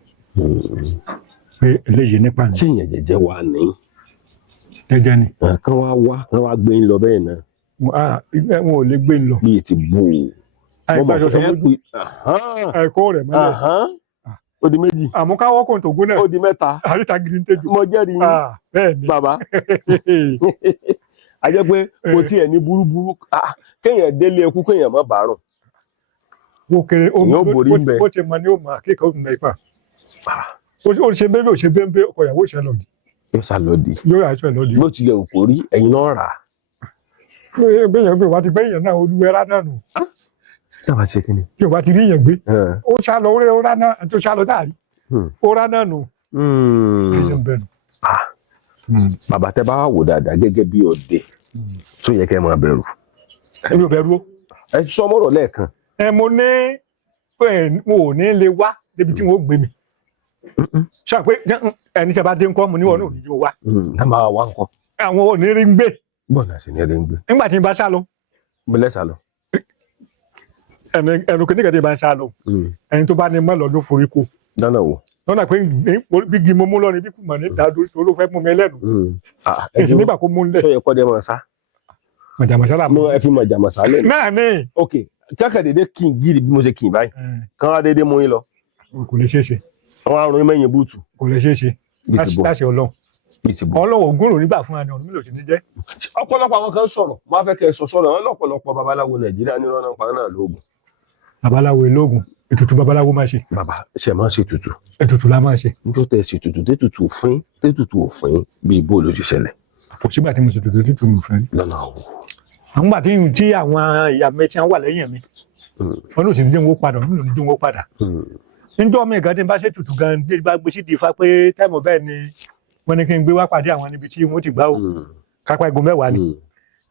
pé eléyìí nípa ni. tí ìyẹn jẹjẹ wà ní. jẹjẹ ni. kán wá gbé ń lọ bẹ́ẹ̀ náà. wọn ò lè gbé ń lọ. bí ti bò ó. àìpàṣọṣọ lójú ẹ̀kọ́ rẹ̀ mọ́lẹ̀. ó di méjì. àmọ́ káwọ́ kò tó gún náà. ó di mẹ́ta. àríta gidi ń tẹ́jú. mo jẹ́rìí yín. bẹ́ẹ̀ ni. bàbá. a jẹ́ pé kò tiẹ̀ ní burúburú kéèyàn délé ẹkú kéèyàn má bàárùn. èèyàn borí ń bẹ. ó ti mọ ní òmà kíkọ́ òmìnira ipa. ó ṣe bẹ́ẹ̀ ó ṣe bẹ́ẹ̀ ọkọ ìyàwó ṣe lọ́ọ̀dì. yóò sá lọ́ọ̀dì. yóò rà ṣe lọ́ọ̀dì. bó tilẹ̀ òkò rí ẹ̀yin náà rà. bẹ́ẹ̀ gbé wá ti bẹ́ẹ̀ náà olúwẹ́rá náà nù. dábàá ṣe kí ni. tí o bá ti rí yẹn gbé. ó ṣá lọ ó rá náà tó ṣá lọ dáàrí. ó rá náà nù. bàbá tẹ bá wà wò dáadáa gẹ́gẹ́ bí ọdẹ tó yẹ kẹ́ máa bẹ̀rù. èmi ò bẹ̀rù o. ẹ sọ mọ́rọ̀ lẹ́ẹ̀kan. mo ní pé mo ò ní lè wá débi tí wọ́n gbé mi. sọ pé ẹni tí a bá dé ńkọ́ mo ní wọn ò ní wá. ẹ máa wá nǹkan. àwọn ò ní rí ń gbé. bọ́ọ̀nà sì ní rí ń gbé. nígbà tí n bá sá lọ. mo lẹ́sà lọ. ẹnu kìnnìkan tí n bá sá lọ. ẹni tó bá ní mọ́ lọ́dún forí kó. dáná wo. lọ́nà pé bí gi mo mú lọ ni bí kò mọ̀ ní dàdú tó ló fẹ́ mú mi lẹ́nu. èsì nígbà kó mú lẹ̀. sọ yẹ kọ́ dé máa sá. màjàmásá là mú. ẹ fi màjàmásá lẹ̀. náà ní. ok káàkiri dédé kí n gírí bí mo ṣe kì í báyìí. kán wá dédé mú yín lọ. kò lè ṣeé ṣe. àwọn àrùn mẹ́yìn búùtù. kò lè ṣeé ṣe. láṣẹ Ọlọ́run. Ọlọ́run ògùn rò nígbà fún wa ni ọ̀run mi lò sí ní jẹ́. ọ̀pọ̀lọpọ̀ àwọn kan sọ̀rọ̀ máa fẹ́ kẹ́ ẹ sọ sọ̀rọ̀ wọn lọ́pọ̀lọpọ̀ babaláwo Nàìjíríà ní rọ́nà pa náà lóògùn. Babaláwo ológun ètùtù babaláwo máa ṣe. bàbá ṣe máa ń ṣe tutù. ètùtù la máa ṣe. nítorí tẹ ṣe tutù tètùtù òfin bíi bó ló ti ṣẹlẹ̀. kò sígbà tí mo ṣe tutù tètù mi fẹ́. lọ́nà òwò. àwọn gbà tí àwọn ìyá mi ti wà lẹ́yìn mi wọn ló sì ní dín padà wọn ló ní dín padà. níjọ́ mi gan tí n bá ṣe tutù gan tí n bá gbé sí di ifá pé táìmù bẹ́ẹ̀ ni wọ́n ní kí n gbé wá pàdé àwọn níbi tí wọ́n ti gbá o kápá igun 10 ni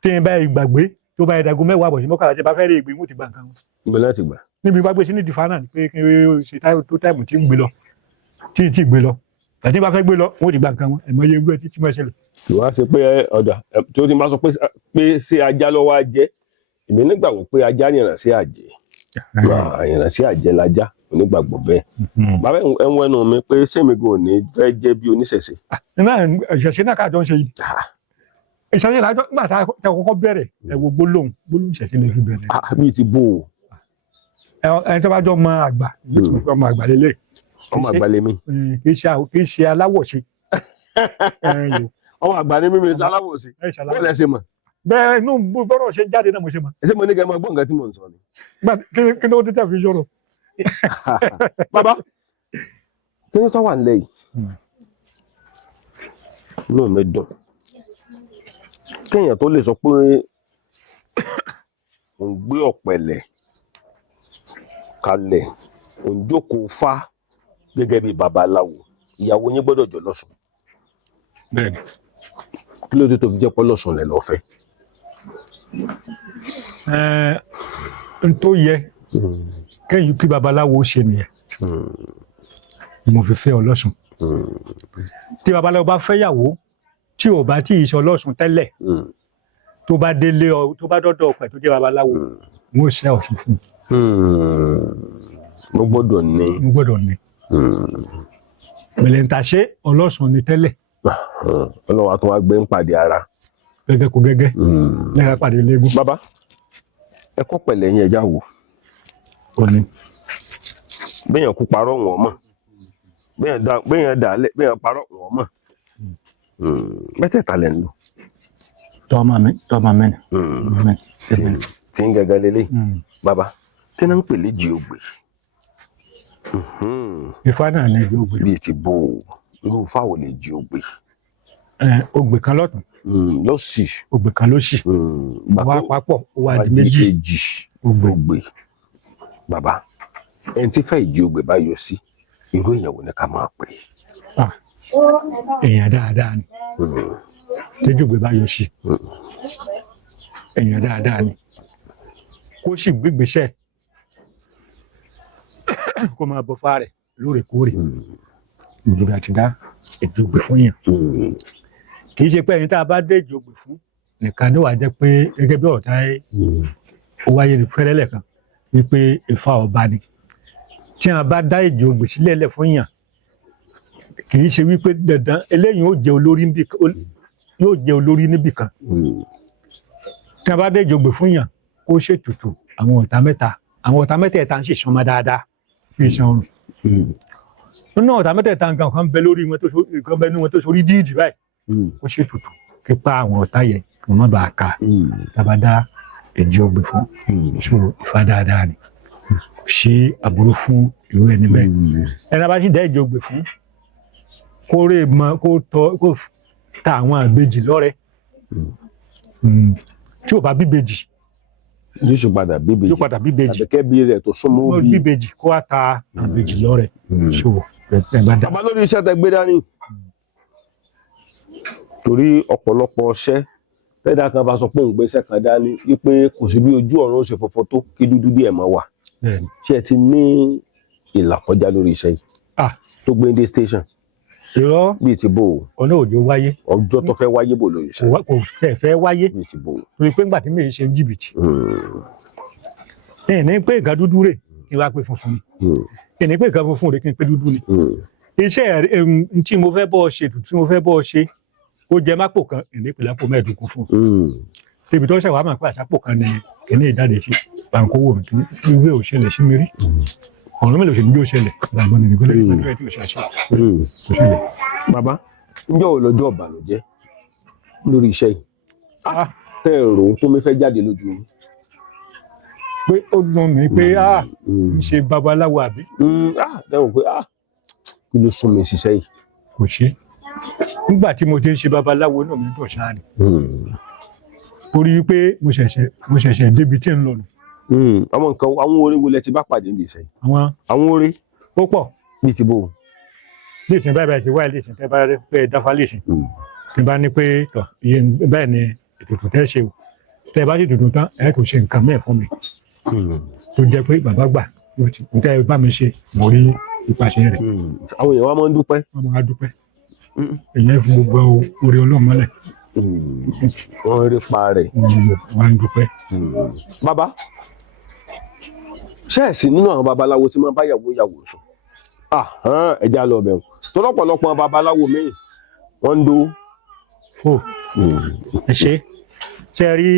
tí n bá gbàgbé tó bá ìdagun 10 àbọ̀ sí mọ́kànlá tí n bá fẹ́ rí ìgbé wọ́n ti gbà nǹkan wọn. ibi láti gbà. níbi bá gbé sí ní ìdìfá náà ni pé kí n ṣe táìmù tí ń gbé lọ tí ì gbé lọ àti bá fẹ́ gbé lọ wọ́n ti gbà nǹkan wọn ẹ̀mọ́ iye gbé tí máa ṣẹlẹ̀. ìwà ṣe pé ọ̀dà tí ó ti máa sọ pé ṣé ajá lọ́wọ́ ajẹ́ èmi nígbàgbọ́ pé ajá nìyànà sí àjẹ́ ìyànà sí àjẹ́ lajá onígbàgbọ́ bẹ́ẹ̀. bàbá ẹ̀ ń wẹ́nu mi pé sẹ́mi kò ní fẹ́ jẹ́ bí oníṣẹ̀ṣe. ìṣẹ̀ṣe náà káàjọ ń ṣe yìí. ìṣẹ̀ṣe lájọ́ nígbà tá a kọ́kọ́ bẹ̀rẹ̀ ẹ̀ wo gbólóhùn ìṣẹ̀ṣe lè fi bẹ̀rẹ̀. bíi ti bò ó. ẹni tó bá jọ ọmọ àgbà ọmọ àgbà lélẹ̀. ọmọ àgbà lèmi. kì í ṣe aláwọ̀ṣe. ọmọ àgbà ni mímí sáláwọ̀ṣe bẹ́ẹ̀ lẹ́sẹ̀ mọ̀. bẹ́ẹ̀ inú bọ́rọ̀ ṣe jáde náà mo ṣe mọ̀. ẹsẹ̀ mo ní kẹ́ ẹ máa gbọ́ nǹkan tí mò ń sọ ni. kí ló dé tẹ̀ fi ṣòro. bàbá kí ló tó wà nílẹ̀ yìí inú mi dùn kéèyàn tó lè sọ pé òun gbé ọ̀pẹ̀lẹ̀ kalẹ̀ òun jókòó fá gẹ́gẹ́ bí babaláwo ìyàwó yín gbọ́dọ̀ jọ lọ́sùn. bẹ́ẹ̀ni. kí ló dé tó fi jẹ́ pọ́ lọ́sùn lẹ̀ lọ́fẹ̀ẹ́. n tó yẹ kẹ́yìn kí babaláwo ṣe nìyẹn mo fi fẹ́ ọlọ́sùn tí babaláwo bá fẹ́yàwó tí ò bá tí ì ṣe ọlọ́sùn tẹ́lẹ̀ tó bá délé tó bá dọ́dọ̀ ọ̀pẹ̀ tó jẹ́ babaláwo mo ṣe ọ̀sùn fún mo gbọ́dọ̀ ní. mo gbọ́dọ̀ ní mẹlẹ́ntà ṣe ọlọ́sùn ni tẹ́lẹ̀. ọlọ́wà tó wá gbé ń pàdé ara. gẹ́gẹ́ kó gẹ́gẹ́ lẹ́ka pàdé léegun. bàbá ẹ kọ́ pẹ̀lẹ́ yẹn ẹja wò. òní. béèyàn kú parọ́ wọn mọ̀ béèyàn dàálẹ̀ béèyàn parọ́ wọn mọ̀ mẹ́tẹ̀ẹ̀ta lẹ̀ ń lò. tọ́mọ mi ni. tí ń gẹ́gẹ́ lélẹ̀ bàbá kí náà ń pè lé jí ògbè. Ifá náà ní jí ògbè. bíi ti bò ó irú fáwo lè jí ògbè. ògbè kan lọ́tùn. lọ́sì. ògbè kan lósì. wá papọ̀ wá di méjì. ògbè. bàbá ẹni tí fẹ́ ìjí ògbè bá yọ sí irú èèyàn wo ni ká máa pè é. èèyàn dáadáa ni tẹ́jú ògbè bá yọ sí èèyàn dáadáa ni kó sì gbégbèsè kó máa bọ fá rẹ̀ lóòrèkóòrè ìjọba àti dá ètò ògbè fún yàn kì í ṣe pé ẹni tá a bá dé ètò ògbè fún nìkan ní wàá jẹ́ pé gẹ́gẹ́ bí ọ̀tá ó wáyé fẹ́rẹ́lẹ̀ kan wípé Ifá ọba ni tí a bá dá ètò ògbè sílẹ̀ lẹ̀ fún yàn kì í ṣe wípé dandan eléyìí yóò jẹ olórí níbì kan tí a bá dé ètò ògbè fún yàn kó ṣètùtù àwọn ọ̀tá mẹ́tẹ̀ẹ̀ta ń ṣèṣanmọ́ dáadáa fi ṣan ọrùn nínú ọ̀tá mẹ́tẹ̀ẹ̀ta nǹkan kan bẹ lórí wọn tó sorí díìdì báyìí kó ṣètùtù kípa àwọn ọ̀tá yẹn kí wọ́n má bàa ká tàbá dá èjì ògbè fún ìṣòro Ifá dáadáa ni kò sí àbúrò fún irú ẹni bẹ́ẹ̀ ẹni bá sì dá èjì ògbè fún kó rè mọ kó ta àwọn àbejì lọ́rẹ tí ò bá bíbejì yóò padà bíbejì àbẹ̀kẹ́ bí rẹ̀ tó súnmọ́ bí bíbejì kó wá ta àbejì lọ́rẹ ṣòwò ẹ bá dá. bàbá lórí iṣẹ́ tẹ gbé dání torí ọ̀pọ̀lọpọ̀ ọṣẹ́ tẹ́dá kan bá sọ pé òun gbéṣẹ́ kan dání wípé kò sí bí ojú ọ̀run ó ṣe fọfọ tó kí dúdú díẹ̀ máa wà ṣé ẹ ti ní ìlàkọjá lórí iṣẹ́ yìí tó gbé dé station irọ́ bíi ti bò ó ọ̀nà òjò wáyé ọjọ́ tó fẹ́ wáyé bò lórí iṣẹ́ kò tẹ̀ fẹ́ wáyé bíi ti bò ó. torí pé ńgbà tí mi ṣe jìbìtì ní pé nǹkan dúdú rè kí n wá pé funfun ni ní pé nǹkan funfun rè kí n pé dúdú ni iṣẹ́ tí mo fẹ́ bọ́ ṣe tí mo fẹ́ bọ́ ṣe ó jẹ mápò kan ní ìpìlẹ̀ àpò mẹ́ẹ̀ẹ́dógún fún tèmi tó ṣàwá máa pé àṣàpò kan ní kíní ìdáde sí báńkówó ìwé ò ṣẹlẹ̀ sí mi rí ọ̀rọ̀ mélòó ṣe ní bí ó ṣẹlẹ̀ gbàgbọ́n ní ìgbélé ìgbélé tí ó ṣe àṣẹ kò ṣẹlẹ̀. bàbá ǹjọ́ ò lọ́jọ́ ìbànújẹ́ lórí iṣẹ́ yìí tẹ́ ẹ rò ó tó mi fẹ́ jáde lójú yín. pé ó dùn mí pé ń ṣe babaláwo àbí. dáhùn pé kí ló sún mi ṣiṣẹ́ yìí. kò ṣe nígbà tí mo ti ń ṣe babaláwo náà mi dùn ṣáà ni torí wípé mo ṣẹ̀ṣẹ̀ débi tí ń lọ nù. àwọn nǹkan àwọn oore wo lẹ ti bá pàdé ní ìsẹ́yìn. àwọn oore ó pọ̀ bíi ti bò. léèsìn báyìí báyìí ti wáyé léèsìn tẹ́ bá pẹ́ dáfá léèsìn tí bá ní pé tọ̀ iye bẹ́ẹ̀ ni ètùtù tẹ́ ṣe o tẹ́ bá sì dùdùn tán ẹ̀ kò ṣe nǹkan mẹ́ẹ̀ fún mi tó jẹ́ pé bàbá gbà tẹ́ bá mi ṣe mo rí ìpàṣẹ rẹ̀. àwọn èèyàn wa máa ń dúpẹ́. wọ́n máa dúpẹ́ èyí fún gbogbo oore Ọlọ́run mọ́lẹ̀. wọ́n rí pa rẹ̀. wọ́n ń dúpẹ́. bàbá ṣé ẹ̀ sí nínú àwọn babaláwo tí máa bá yàwó sùn. ẹja lọ bẹ̀rù tó lọ́pọ̀lọpọ̀ babaláwo míì wọ́n ń do. ẹ ṣe rí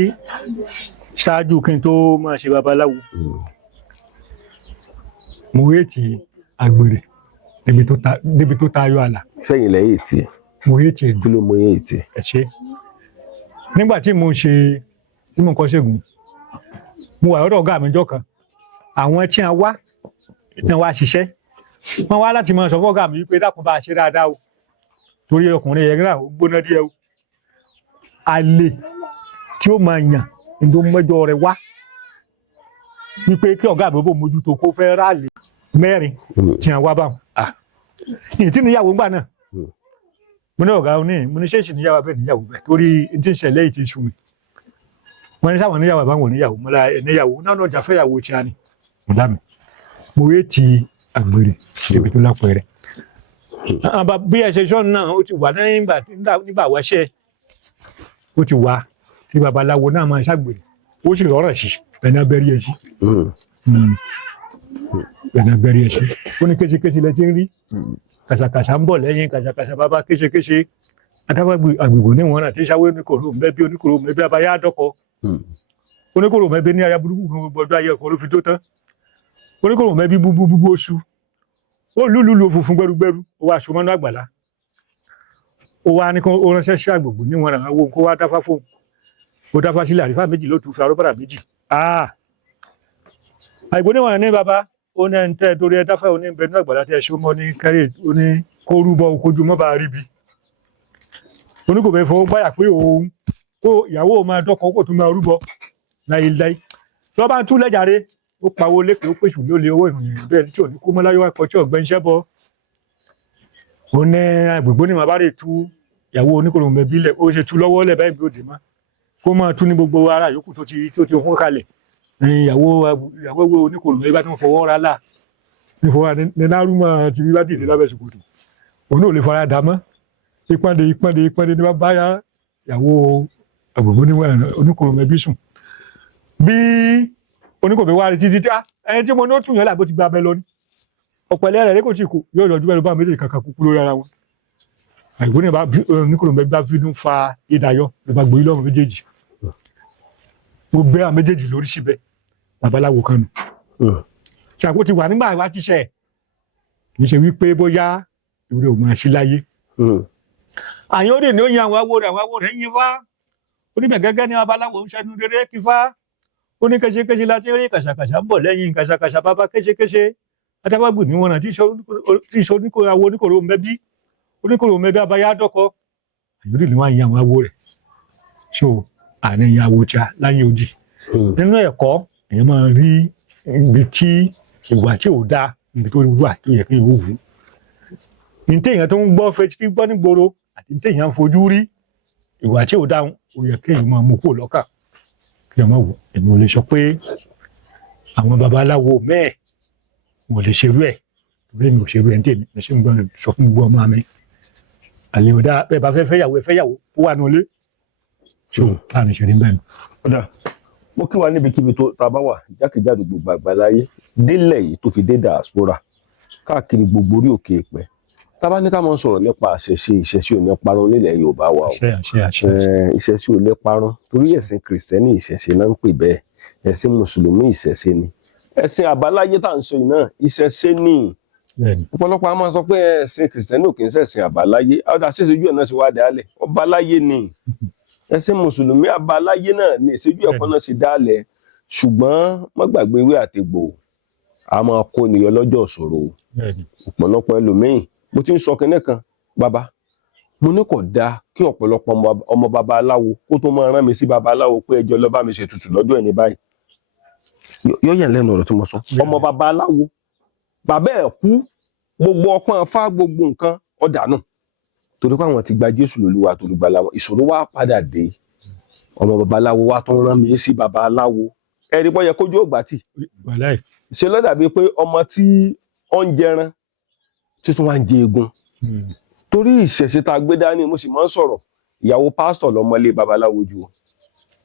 ṣáájú kí n tó máa ṣe babaláwo mo rétí àgbèrè débi tó tayọ àlà. sẹ́yìn lẹ́yìn tí mo rétí ẹ̀. kí ló mọ yẹn tí. ẹ ṣe nígbà tí mo kọ́ ṣègùn mo wà lọ́dọ̀ ọ̀gá mi jọ́ kan àwọn tí wọ́n wá ṣiṣẹ́ wọ́n wá láti máa sọ fún ọ̀gá mi wípé dákun bá a ṣe dáadáa o torí ọkùnrin yẹn náà ó gbóná díẹ̀ o àlè tí ó máa yàn ìdó mẹ́jọ rẹ̀ wá wípé kí ọ̀gá mi bò mójútó kó fẹ́ ráàlì mẹ́rin tí wọ́n wá báwọn ìyẹn tí níyàwó gbà náà mo ní ọ̀gá mo ní ṣéèṣì níyàwó abẹ́ níyàwó bẹ́ẹ̀ torí tí ń ṣẹlẹ̀ yìí ti ṣù mí wọ́n ní sáwọn níyàwó àbáwọn níyàwó mo la níyàwó náà ọjà fẹ́yàwó tí a ní mo dá mi mo rí ti àgbèrè débi tó lápẹẹrẹ bí ẹ ṣe sọ náà ó ti wà nígbà wáṣẹ ó ti wà tí babaláwo náà máa ṣàgbèrè ó sì lọ́rọ̀ sí bẹ́ẹ̀ náà bẹ́ẹ̀ rí ẹ sí bẹ́ẹ̀ náà bẹ́ẹ̀ rí ẹ sí ó ní kéṣekéṣe lẹ ti ń rí kàṣàkàṣà ń bọ̀ lẹ́yìn kàṣàkàṣà bàbá kéṣekéṣe adábàgbé àgbègbè níwọ̀n náà tí sáwé oníkòrò mẹ́bí oníkòrò mẹ́bí abayá dọ́kọ oníkòrò mẹ́bí ní aya burúkú kan gbogbo ọjọ́ ayé ọkọ̀ ló fi tó tán oníkòrò mẹ́bí búbú oṣù ó lúlúlu funfun gbẹrúgbẹrú ó wá aṣọ mọ́nú àgbàlá ó wá ní kó ránṣẹ́ sí àgbègbè níwọ̀n náà wo kó wá dáfá fóun ó dáfá sílẹ̀ àrífà méjì ló tún fi arọ́bàrà méjì àgbègbè níwọ̀n ní bàbá ó ní ẹni tẹ́ torí ẹ dáfẹ́ òní ìbẹ̀nú àgbàlá tẹ́ ṣó mọ́ ní kẹ́rì ó ní kó rúbọ kojú mọ́ bá rí bi oníkò bẹ́ẹ̀ fọwọ́ gbáyà pé òun kó ìyàwó máa dọ́kọ̀ kó tún máa rúbọ láìláì tó bá ń tú lẹ́jàre ó pawó lékè ó pèsè lólè owó ìròyìn bẹ́ẹ̀ tí ò ní kó mọ́ láyé wá kọ́ tí ọ̀gbẹ́ iṣẹ́ bọ́ ó ní àgbègbè ní màbá rè tú ìyàwó oníkòrò mẹ́bí lẹ̀ ó ṣe tú lọ́wọ́ lẹ̀ báyìí bí ó dè má kó máa tú ní gbogbo ara yòókù tó ti hún kalẹ̀ ìyàwó oníkòrò mẹ́bí bá tó ń fọwọ́ ra là ní lárúmọ̀ ti rí bá dìde lábẹ́ ṣòkòtò òun náà lè fara dà mọ́ ìpàdé ní bá yá ìyàwó àgbègbè oníkòrò mẹ́bí sùn bí oníkòrò wá rí títí ẹni tí mo ní ó tún yàn láàbò ti gba abẹ lọ ní ọ̀pẹ̀lẹ̀ rẹ̀ kò tí kò yóò lọ́jú bẹ́ẹ̀ ló bá méjèèjì kankan kúkú lórí ara wọn àgbègbè ní oníkòrò mẹ́bí bá fínú fa ìdáyọ ló bá gbòyí lọ́rùn méjèèjì mo bẹ́ àwọn méjèèjì lórí síbẹ̀ babaláwo kan nù ṣàkó ti wà nígbà wá tíṣẹ́ kì í ṣe wípé bóyá ìwúrẹ ò máa ṣí láyé àyàn òde ni ó yan àwọn àwo rẹ̀ yín wá oníbẹ̀ gẹ́gẹ́ ní babaláwo ń ṣẹnu rere kí fá ó ní kéṣekéṣe láti rí kàṣàkàṣà ń bọ̀ lẹ́yìn kàṣàkàṣà bàbá kéṣekéṣe adábàgbò níwọ̀n náà tí ìṣó oníkòrò mẹ́bí abayá dọ́kọ àyàn òde ni wọ́n yan àwọn àwo rẹ̀ so àárín ìyàwó tí a láyé odi nínú ẹ̀kọ́ èèyàn máa rí ibi tí ìwà tí ò dáa ibi tó wà tó yẹ kí n wù ní téèyàn tó ń gbọ́ fetí gbọ́ nígboro àti ní téèyàn ń fojú rí ìwà tí ò dáhùn ó yẹ kéèyàn máa mú kúrò lọ́kàn kéèyàn máa wò èmi ò lè sọ pé àwọn babaláwo mẹ́ẹ̀ wọn ò lè ṣerú ẹ̀ torí èmi ò ṣerú ẹ̀ ní tèmi ẹ̀ sì ń gbọ́n sọ fún gbogbo ọmọ mi àlè ò dáa bẹ́ẹ̀ bá fẹ́ fẹ́yàwó ó wà nílé so láàrin ìṣẹ̀lẹ̀ bẹ́ẹ̀ ni. ọ̀dà mo kí wa níbikíbi tó tá a bá wà jákèjádò gbogbo àgbáláyé délẹ̀ yìí tó fi dé diaspora káàkiri gbogbo orí òkè ìpẹ́ tá a bá ní ká máa sọ̀rọ̀ nípa ìṣẹ̀ṣe ò ní parun nílẹ̀ Yorùbá wa o ìṣẹ̀ṣe ò lè parun torí ẹ̀sìn kìrìsìtẹ́nì ìṣẹ̀ṣe náà ń pè bẹ́ẹ̀ ẹ̀sìn mùsùlùmí ìṣẹ̀ṣe ni ẹ̀sìn àbáláyé tá à ń sọ yìí náà ìṣẹ̀ṣe ni ọ̀pọ̀lọpọ̀ a máa sọ pé ẹ̀sìn kìrìsìtẹ́nì ò kì í ṣẹ̀sìn àbáláyé ọ̀dà ṣèṣojú ẹ̀ náà sì wá dálẹ̀ ọbaláyé ni ẹ̀sìn mùsùlùmí àbáláyé náà ni ìṣèjú ẹ̀kọ́ náà sì dálẹ̀ ṣùgbọ́n má gbàgbé ewé àtegbò a máa kó ènìyàn lọ́jọ́ ìṣòro ọ̀pọ̀lọpọ̀ ẹlòmíín mo ti ń sọ kinní kan bàbá mo ní kò dáa kí ọ̀pọ̀lọpọ̀ ọmọ babaláwo kó tó máa rán mi sí babaláwo pé ẹjọ́ lọ bá mi ṣètùtù lọ́dọ̀ ẹni báyìí yóò yàn lẹ́nu ọ̀rọ̀ tí mo sọ ọmọ babaláwo bàbá ẹ̀ kú gbogbo ọpọ́n afá gbogbo nǹkan ọ̀dà náà torí pé àwọn ti gba Jésù lólúwa tó lùgbàlà wọn ìṣòro wa padà dé ọmọ babaláwo wa tó ń rán mi sí babaláwo ẹ̀rí bọ́ yẹ kójú ògbà tì ṣe ló dàbí pé ọmọ tí ó ń jẹran tí tó wá ń jẹ eegun torí ìṣẹ̀ṣe tá a gbé dání mo sì máa ń sọ̀rọ̀ ìyàwó pásítọ̀ lọ́mọlé babaláwo ju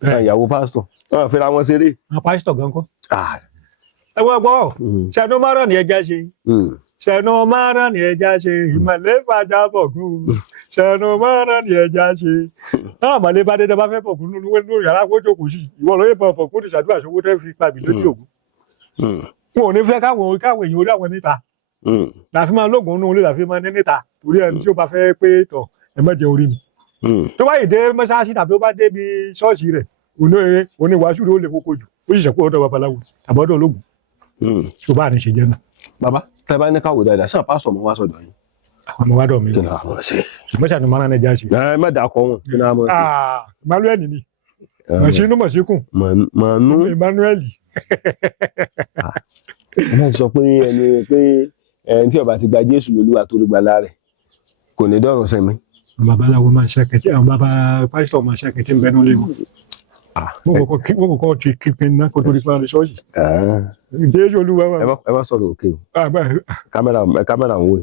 ìyàwó pásítọ̀ wọn fẹ́ra wọn ṣeré. àwọn pásítọ̀ gan kọ́. ẹ wọ́n gbọ́ ṣẹ́nu márùn-ún ni ẹja ṣe ṣẹ́nu márùn-ún ni ẹja ṣe ìmọ̀lẹ́ fàjà bọ̀gún ṣẹ́nu márùn-ún ni ẹja ṣe náà mọ̀lẹ́ bá dédé bá fẹ́ bọ̀gún lórí yàrá kó jókòó sí ìwọ lóye bọ̀ bọ̀gún ní ṣàdúrà ṣòwò tẹ́ fi pàbí lójú ògún wọn ò ní fẹ́ káwọn èèyàn orí àwọn níta láfi máa lóògùn nínú ilé láfi máa ní níta torí ẹni tí ó bá fẹ́ pé tọ̀ ẹ mẹ́jẹ orí mi tó bá yìí dé mọ́ṣáláṣí tàbí ó bá dé bí ṣọ́ọ̀ṣì rẹ̀ oníwàásù rẹ̀ ó lè kókó jù ó sì ṣẹ̀kú ọ̀dọ̀ babaláwo àbọ̀dọ̀ ológun tó bá ní ṣe jẹ́ náà. bàbá tẹ bá ní káwọ dáadáa sáà pásítọ̀ mọ wá sọ́dọ̀ yín. àwọn ọmọ wa dọ̀ mí. kí ni àwọn ṣe. ṣùgbọ́n ṣàtúntò máa ń rán ẹja ṣe. ẹ má dàá kọ wọn kí ni àwọn ṣe. Emmanuel ni mọ̀ṣínú mọ̀ṣíkùn. mọ̀nú. Emmanuel. wọ́n sọ pé ẹni tí ó bá ti gba Jésù lólúwa tó lùgbàlà rẹ̀ kò ní dọ̀rùn sẹ́mi. babaláwo máa ṣàkẹ́tì àwọn bàbá pásítọ̀ máa ṣàkẹ́tì ń bẹnu lé wọn. wọ́n kọ́kọ́ ti kíkẹ́ ná kó tó di pàrọ̀ ṣọ́ọ̀ṣì. Jésù olúwa wa. ẹ má sọ̀rọ̀ òkè o kámẹ́rà ń wò.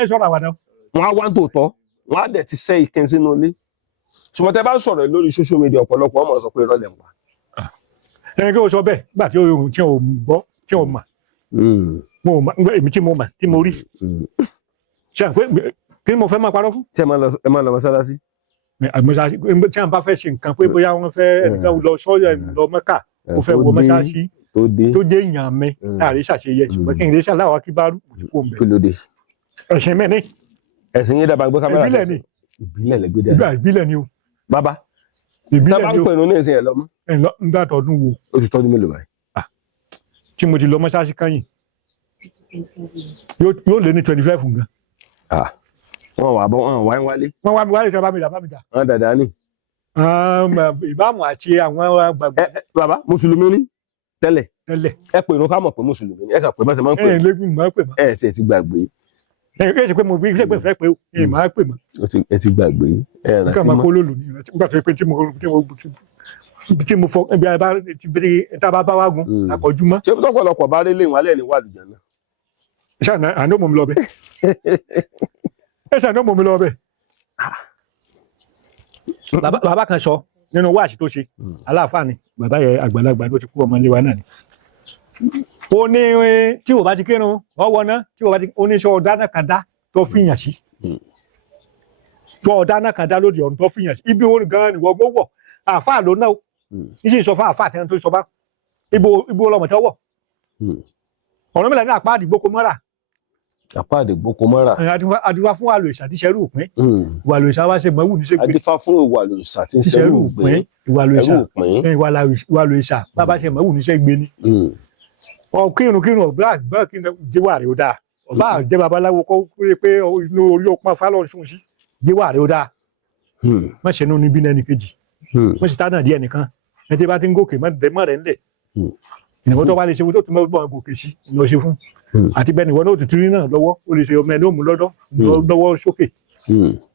ẹ sọ̀rọ̀ àwàdà. wọ́n á wá ń tòótọ́ wọ́n á dẹ̀ ti sẹ́ ìkẹ́ sínú ilé ṣùgbọ́n tẹ bá sọ̀rọ̀ lórí social media ọ̀pọ̀lọpọ̀ ọmọ sọ pé irọ́ lẹ̀ ń pa. ẹni kí o sọ bẹ́ẹ̀ nígbà tí o gbọ́ tí o mà èmi tí mo mà tí mo rí ṣe àpé kí mo fẹ́ máa parọ́ fún. ṣé ẹ máa lọ mọ́sálásí. tí a bá fẹ́ ṣe nǹkan pé bóyá wọ́n fẹ́ ẹnìkan lọ sọ́yà lọ Mẹ́kà ó fẹ́ wọ mọ́sálásí tó dé èèyàn mi láàrin ṣàṣeyẹ ṣùgbọ́n kí n lè ṣàláwọ̀ akíbárú kò mẹ́. kí ló dé. ẹ̀sìn mi ní. ẹ̀sìn yín dábàá gbé kámẹ́rà ìbílẹ̀ ni. ìbílẹ̀ lẹ gbé dáadáa. ìbílẹ̀ ni o. bàbá ìbílẹ̀ ni o. tábà ń pè ní ẹ̀sìn ẹ̀ lọ́mọ. nígbà tọdún wo. ó ti tọ́dún mélòó báyìí. tí mo ti lọ mọ́ṣáláṣí kányìn yóò lé ní 25 gan. wọ́n wà bọ́ wọ́n wá ń wálé. wọ́n wá mi wálé tí wọ́n bá mi jà. wọ́n dàda ní. ìbámu àti àwọn àgbàgbà. bàbá mùsùlùmí ni tẹ́lẹ̀. tẹ́lẹ̀. ẹ pè ní ká mọ̀ pé mùsùlùmí ni ẹ kà pé bá ṣe máa ń pè. ẹ lẹ́gùn máa pè mọ́. ẹ ti ti gbàgbé. ẹ ṣe pé mo bí iṣẹ́ pé fẹ́ pé ẹ máa pè mọ́. ẹ ti gbàgbé. ẹ rántí mọ́. ká máa kó lòlù ní ìrántí nígbà tó yẹ pé tí mo fọ ẹbí bá bá wá gun àkọ́jú mọ́. ṣé tọ́pọ̀lọpọ̀ bá rí léwọn alẹ́ ní wàlùjọ náà. ṣáà àná mọ̀ mi lọ bẹ́ẹ̀. ẹ ṣàná mọ̀ mi lọ bẹ́ẹ̀. bàbá kan sọ nínú wáàsí tó ṣe aláàfáà ni bàbá yẹn àgbàlagbà ló ti kú ọmọ ilé wa náà ni. ó ní tí o bá ti kírun ọwọ́ náà tí o bá ti oníṣẹ́ ọ̀dáná kan dá tó fìyàn sí. tó ọ̀dáná kan dá lóde ọ̀run tó fìyàn sí. ibi orin gan-an ni wọ́n gbọ́ wọ̀ àáfáà ló náà ní sì sọ fún àáfáà tẹ́lẹ̀ tó sọ bá ibo ọlọmọ tẹ́ wọ̀. ọ̀rọ̀ mẹ́ta ní àpá àdìgbò kò mọ́ra. àpá àdìgbò kò mọ́ra. adífá fún wàlò ìṣà tí ṣẹrù òpin wàlò ìṣà wá ṣe mọ́wù ní ṣe gbé. adífá fún wàlò ìṣà tí ṣẹrù òpin wàlò ìṣà bàbá ṣe mọ́wù ní ṣe gbé ni. kírun ọ̀bá àgbà kírun jẹ́wà rẹ̀ ó dáa ọ̀bá àjẹ́ babaláwo kọ́ pé inú orí ọpọ́n fálọ́ọ̀sùn sí jẹ́wà rẹ̀ ó dáa má ṣe nínú níbí náà ní kejì wọ́n sì tá náà díẹ̀ nìkan ẹjẹ́ bá ti ń gòkè mọ́ rẹ̀ ńlẹ̀ ìnáwó tó bá lè ṣe owó tó tún mọ́ gòkè sí lọ ṣe fún àti bẹ́ẹ̀ ni ìwọ náà ti tún rí náà lọ́wọ́ ó lè ṣe ọmọ ẹ̀ ló mú lọ́wọ́ sókè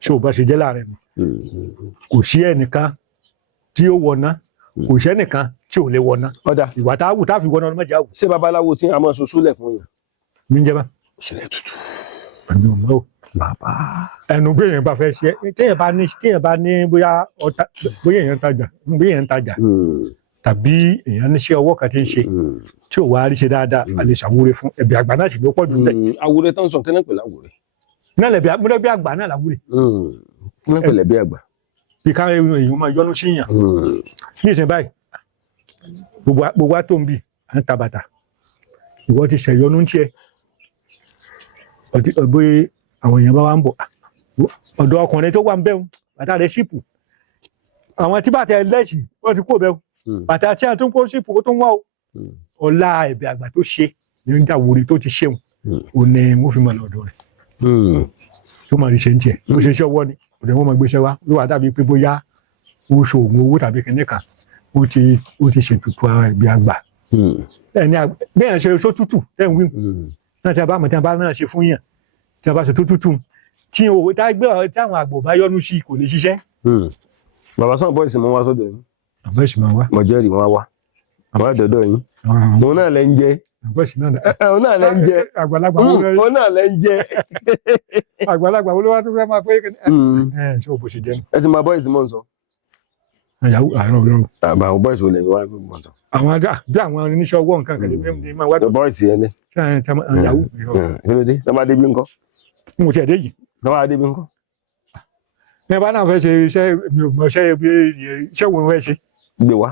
tí ò bá ṣe jẹ́ láàrẹ̀ mi kò sí ẹnìkan tí ó wọ̀nà kò sí ẹnìkan tí ò lè wọ̀nà ọ̀dà ìwà tá a wù tá a fi wọ̀nà ọmọ ìjà wù. ṣé babaláwo tí a máa soso lẹ̀ fún yàn. mi ń jẹ bá. òṣèlè tutù. ẹnu ọmọ o bàbá. ẹnu bí èèyàn bá fẹ́ ṣe téèyàn bá ní bóyá èèyàn ń tajà tàbí èèyàn níṣẹ́ ọwọ́ kan tí ń ṣe tí ò wá rí ṣe dáadáa a lè ṣàwúre fún ẹ̀bì àgbà náà sì ló pọ̀ jù lẹ̀. àwúre tó ń sọ kẹ́nẹ́ pẹ̀lú àwúre. náà lẹ̀bí àgbà náà làwúre. kẹ́nẹ́ pẹ̀lú ẹ̀bí àgbà. bí ká èèyàn máa yọnu sí yàn. ní ìsìn báyìí gbogbo wa tó ń bì à ń ta bàtà ìwọ ti ṣẹ̀yọnu ń tiẹ̀ bóyá àwọn èèyàn bá wà ń bọ̀ ọ̀dọ̀ ọkùnrin tó wà ń bẹ̀rù bàtà rẹ̀ ṣìpù àwọn tí bàtà ẹ̀ lẹ́sì wọ́n ti kó bẹ̀rù bàtà tí a tún kó ṣìpù ó tún wá o ọlá ẹ̀bẹ̀ àgbà tó ṣe ní ń dàwórí tó ti ṣeun ò ní wọ́n fi mọ̀ lọ́dọ̀ rẹ̀ tó máa rí ṣe ń tiẹ̀ ló ṣe iṣẹ́ ọwọ́ ni òde wọn máa gbéṣẹ́ wá ló wà dàbí pé bóyá ó ṣoògùn owó tàbí kìnìkan ó ti ṣètùtù ara ẹ̀bẹ̀ àgbà ẹni bẹ́ẹ̀ ṣe sótútù ẹ̀ ń wí náà tí a bá mọ̀ tí a bá náà ṣe fún yàn tí a bá ṣe tó tútù tí owó táwọn àgbò bá yọnu sí kò lè ṣiṣẹ́. bàbá sọ̀rọ̀ bọ́ọ̀sì mọ́ wá sọ́dọ̀ yín. àbọ̀sì máa wá. mọ̀jẹ́rì wọn wá. àbá dọ̀dọ̀ yín. òun náà lẹ ń jẹ. àbọ̀sì náà. òun náà lẹ ń jẹ. àgbàlagbà wo ló òun náà lẹ ń jẹ. àgbàlagbà wo ló wá tó fẹ́ máa pé. ṣé o bó ṣe jẹ́ nu. ẹ ti máa bọ́ọ̀sì mọ́ sọ. àyàwó àárọ̀ olóró. àwọn bọ́ọ̀sì wo lè wá mọ́ sọ. àwọn ajá bí àwọn oníṣẹ́ ọwọ́ nǹkan kẹlẹ́ mi máa wá. bọ́ọ̀sì yẹn ni. àyàwó. kí ló dé lọ́ba débi ńkọ́. mo ti ẹ̀ dé yìí. lọ́ba débi ńkọ́. ní bá náà fẹ́ ṣe iṣẹ́ mi ò mọ iṣẹ́ wo fẹ́ ṣe. gbé wá.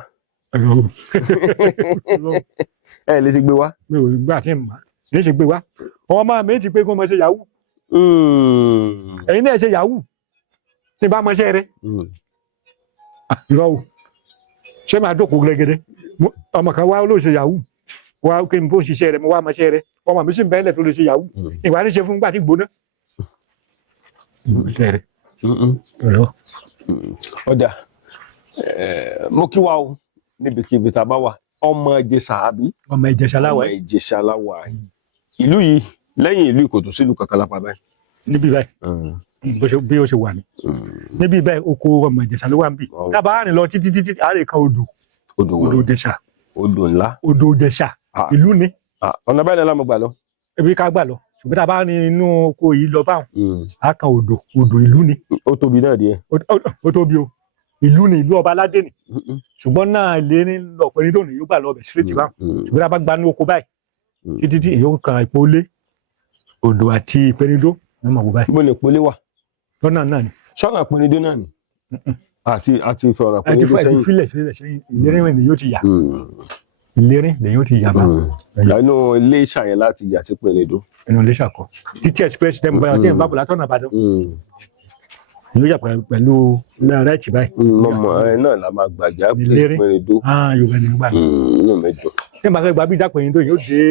ẹ lè ṣe gbé wá. mi ò gbà kí n mà ní ṣe gbé wá. ọmọ máa mi ti pé kó mọ ṣe yahoo. ẹ̀yin náà ṣe yahoo. tí bá mọ iṣẹ́ rẹ. irọ́ o ṣé máa dókòó gẹ́gẹ́dẹ́ ọmọ kan wá ló ṣe yahoo wá kí n bó ń ṣiṣẹ́ rẹ mo wá mọ iṣẹ́ rẹ ọmọ mi sì ń bẹ́ẹ̀lẹ̀ tó lè ṣe yahoo ìwà ní ṣe fún gbà tí gbóná. ọ̀dà mo kí wa o níbikíbi tá a bá wà ọmọ Ìjẹ̀ṣà àbí. ọmọ Ìjẹ̀ṣà láwà ọmọ Ìjẹ̀ṣà láwà ìlú yìí lẹ́yìn ìlú Ìkòtò sílùú kankan lápá báyìí. níbí báyìí bí ó ṣe wà ní níbí báyìí oko ọmọ Ìjẹ̀ṣà ló wà ń bì dábàá rìn lọ títí àárẹ̀ kan odò Ìjẹ̀ṣà odò ńlá odò Ìjẹ̀ṣà ìlú ni. ọ̀nà báyìí lọ́la mo gbà lọ. ebi ká gbà lọ ṣùgbọ́n tá a bá ní inú oko yìí lọ báwọn á kan odò ìlú ni. ó tóbi náà díẹ̀. ó tóbi o ìlú ni ìlú ọba aládé ni ṣùgbọ́n náà ilé ní lọ́pẹ́ni tó ní yóò gbà lọ bẹ̀ síréètì báwọn ṣùgbọ́n tá a bá gba ní oko báyìí títí èyí ó kan ìpolé odò àti ìpẹnidó ní ọmọ òwò báyìí. bó ni ìpolé wà. lọ́nà náà ni. sọ́nà ìpẹnidó náà ni. àti ìfọ̀rọ̀ ìpẹnidó sẹ́yìn. àti filẹ̀ sẹ́yìn ìlérí ni yóò ti yà. ìlérí ni yóò ti yà bá. inú ilé ìṣàyẹn láti yà sí ìpẹnidó. inú ilé ìṣàkọ títí express dem báyọ̀ tí ẹ̀ ń bá bọ̀ látọ̀nà Ìbàdàn. yóò yà pẹ̀lú rẹ́ẹ̀tì báyìí. mọ̀mọ́ ẹ náà la máa gbàjà ìpẹnidó. yorùbá ni gbà. inú mi dùn. tí ẹ̀ bá fẹ́ gba bí ìdápẹ̀yìndó yóò dé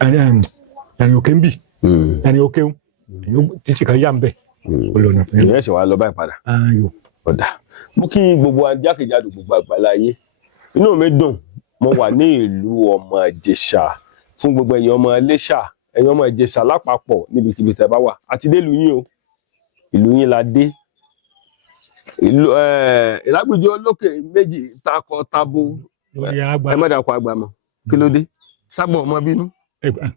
ẹ̀yìn òkè ń bì ẹ̀yìn òkè ń títí kan yá ń bẹ̀. ìyẹn ṣe wàá lọ báyìí padà. ọ̀dà mo kí gbogbo ajákèjádò gbogbo àgbáláyé inú mi dùn mo wà ní ìlú ọmọ Ìjẹ̀ṣà fún gbogbo ẹ̀yin ọmọ Iléṣà ẹ̀yin ọmọ Ìjẹ̀ṣà lápapọ̀ níbikíbi tẹ́ bá wà àti délùú yín o ìlú yín la dé ìlú Ìlágbèjì olókè méjì takọ tabo ẹ má dàkọ àgbà mọ́ kí ló dé sábà ọmọ bínú.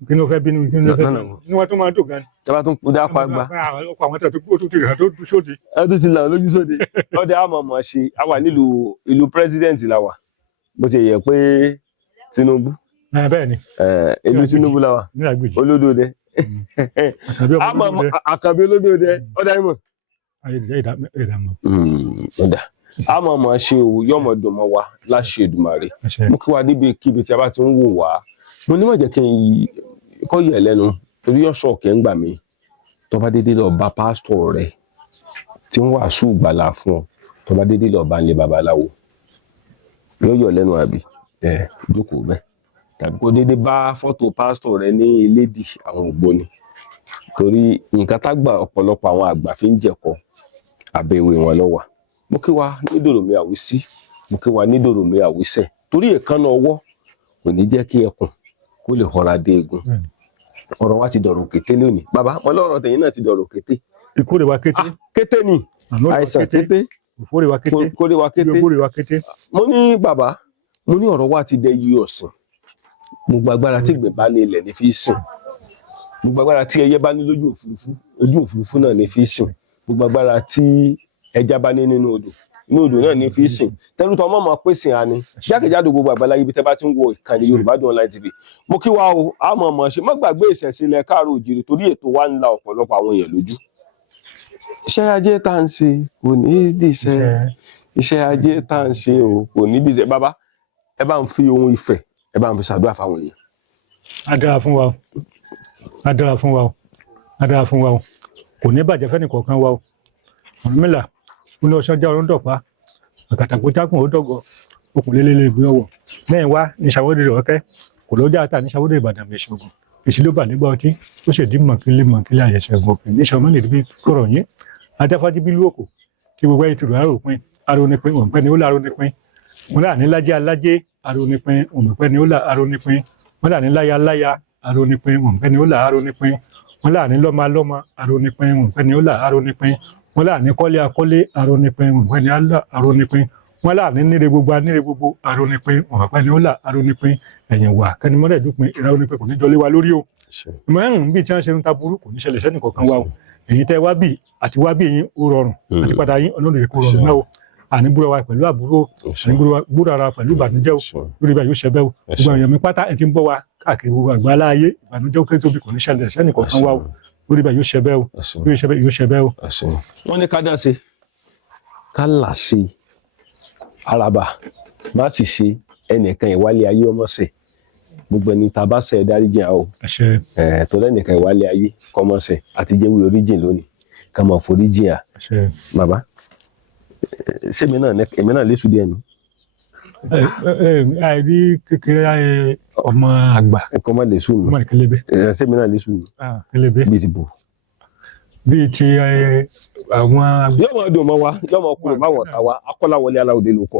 kí ló fẹ́ bínú kí ló fẹ́ bínú ní wọ́n tún máa dùn gan. sábà tún dákọ àgbà. ọkọ̀ àwọn tó ti rà tó sóde. ẹ tó ti là lójú sóde ọdẹ àmọ̀mọ̀ ṣe a wà nílùú ìlú president la wà bó ti yẹ pé Tinubu. bẹ́ẹ̀ ni. ìlú Tinubu la wà Olódòdẹ Àkànbí Olódòdẹ ọdẹ àìmọ̀. ọ̀dà àmọ̀mọ̀ ṣe o yọmọdún mọ́ wa láṣẹ Èdùmàrè mo kí wa níbikíbi tí a bá ti ń wò wá mo ní má jẹ́ kí n kọ́ yẹ̀ lẹ́nu torí ọ̀ṣọ́ ọ̀kẹ́ ń gbà mí tó bá dédé lọ bá pásítọ̀ rẹ̀ tí ń wàásù gbàlà fún ọ tó bá dédé lọ bá ń lé babaláwo yóò yọ̀ lẹ́nu àbí jókòó bẹ́ẹ̀ tàbí kó dédé bá fọ́tò pásítọ̀ rẹ̀ ní elédì àwọn ògbóni torí nǹkan tágbà ọ̀pọ̀lọpọ̀ àwọn àgbà fi ń jẹ̀kọ àbẹ̀wò wọn lọ́wà mo kí wa ní Dòròmí Àwísí mo kí wa ní Dòròmí Àwísẹ̀ torí èékánná ọwọ́ kò ní jẹ́ kí ẹkùn kó lè họra dé egun. Ọ̀rọ̀ wa ti dọ̀rọ̀ kété lónìí bàbá wọn lọ́rọ̀ tẹ̀yìn náà ti dọ̀rọ̀ kété. Ikú rẹ̀ wá kété. Kété ni àìsàn kété Òfò rẹ̀ wá kété. kó lè wá kété. Igbó rẹ̀ wá kété. Mo ní bàbá mo ní ọ̀rọ̀ wa ti dẹ yí ọ̀sìn. Gbogbo agbára tí ìgbín bá ní ilẹ̀ ní fi sìn. Gbogbo agbára tí ẹyẹ bá ní lójú òfurufú ojú òfurufú náà ní fi sìn. Gbogbo agbára tí ẹja bá ní nínú odò inú odò náà ní fi sìn. Tẹnu tọ́ mọ́ máa pèsè àní jákèjádò gbogbo àgbáláyé ibi tẹ́ bá ti ń wo ìkànnì Yorùbá Dùn Online TV. Mo kí wa o a mọ̀ mọ̀ ṣe má gbàgbé ìṣẹ̀ṣe ilẹ̀ káàrọ̀ òjìrì torí ètò wa ń la ọ̀pọ̀lọpọ̀ àwọn èèyàn lójú. Iṣẹ́ ajé tá à ń ṣe kò ní dìṣẹ́ iṣẹ́ ajé tá à ń ṣe o kò ní dìṣẹ́. Bàbá ẹ bá ń fi ohun ìfẹ́ ẹ bá ń fi ṣàdúrà fáwọn èèyàn. Á dára fún wa o. Á dára fún wa o. Á dára fún wa o. Kò ní bàjẹ́ fẹ́ni kọ̀ọ̀kan wa o. Ọ̀rúnmìlà ó ní ọ̀ṣọ́ já ọ̀run dọ̀pá àkàtàkùn jákùn ó dọ̀gọ̀ okùn lélẹ́lẹ́ ìgbé ọwọ́ lẹ́yìn wá ní Ṣàwódì rẹ̀ ọ̀kẹ́ kò lọ́jà àtà ní Ṣàwódì Ìbàdàn bẹ̀ ṣogun èsì ló bà nígbà ọtí ó sì dín mọ̀kílé àyẹ̀ṣẹ̀ gòkè ní sọmọ́ lè bí kọ̀rọ̀ yín adáfájí bí lóòkò tí gbogbo ẹ̀yìn tìrù àròpin arónípin òǹpẹ́ ni ó là arónípin wọn là ní lájẹ́ alájẹ́ arónípin òǹpẹ́ ni ó là arónípin wọn là ní láya láya arónípin òǹpẹ́ ni ó là arónípin wọn là ní lọ́mọ lọ́mọ arónípin òǹpẹ́ ni ó là arónípin wọn là ní kọ́lé akọ́lé arónípin òǹpẹ́ ni ó là arónípin wọn là ní níre gbogbo aníre gbogbo arónípin òǹpẹ́ ni ó là arónípin ẹ̀yìn wà kẹ́ni mọ́lẹ̀ dúpin ìra arónípin kò ní jọlé wa lórí o mẹ́rin bí tí wọ́n ṣe ń ta burú kò ní ṣẹlẹ̀ sẹ́nì kọ̀ọ̀kan wa o èyí tẹ́ wá bí àti wá bí yín ó rọrùn àti padà yín ọlọ́run rẹ̀ kó rọrùn náà o àní búra wa pẹ̀lú àbúrò àní búra wa pẹ̀lú ìbànújẹ́ o lórí ibà yóò ṣẹbẹ́ o gbogbo èèyàn mi pátá ẹ̀ ti ń bọ́ wa káàkiri gbogbo àgbáńlá ayé ìbànújẹ́ ó kéré tóbi kò ní ṣẹlẹ̀ sẹ́nì kọ̀ọ̀kan wa o lórí ibà yóò ṣẹbẹ́ o yóò ṣẹbẹ́ o. Wọ́n ní ká dá sí ká là sí araba má sì ṣe ẹnìkan ìwálé ayé ọmọ sẹ gbogbo ẹni tá a bá ṣe dáríjì àwọn tó lẹ́nìkan ìwálé ayé kọ́mọ sẹ àti jẹ́wé oríjìn lónìí ká máa foríjì à. Bàbá sẹ́mi náà lẹ́sùn díẹ̀ ni. àìrí kékeré ọmọ àgbà. ẹ̀kọ́ má lẹ́sùn mi. ọmọ ìkẹlẹ́bẹ̀. sẹ́mi náà lẹ́sùn mi. kẹlẹ́bẹ̀. bíi ti bò. bíi ti àwọn. yọmọ dùn mọ́ wa yọmọ kúrò máwọn ọ̀tá wa Akọ́láwọlé Aláwọ̀dé ló kọ.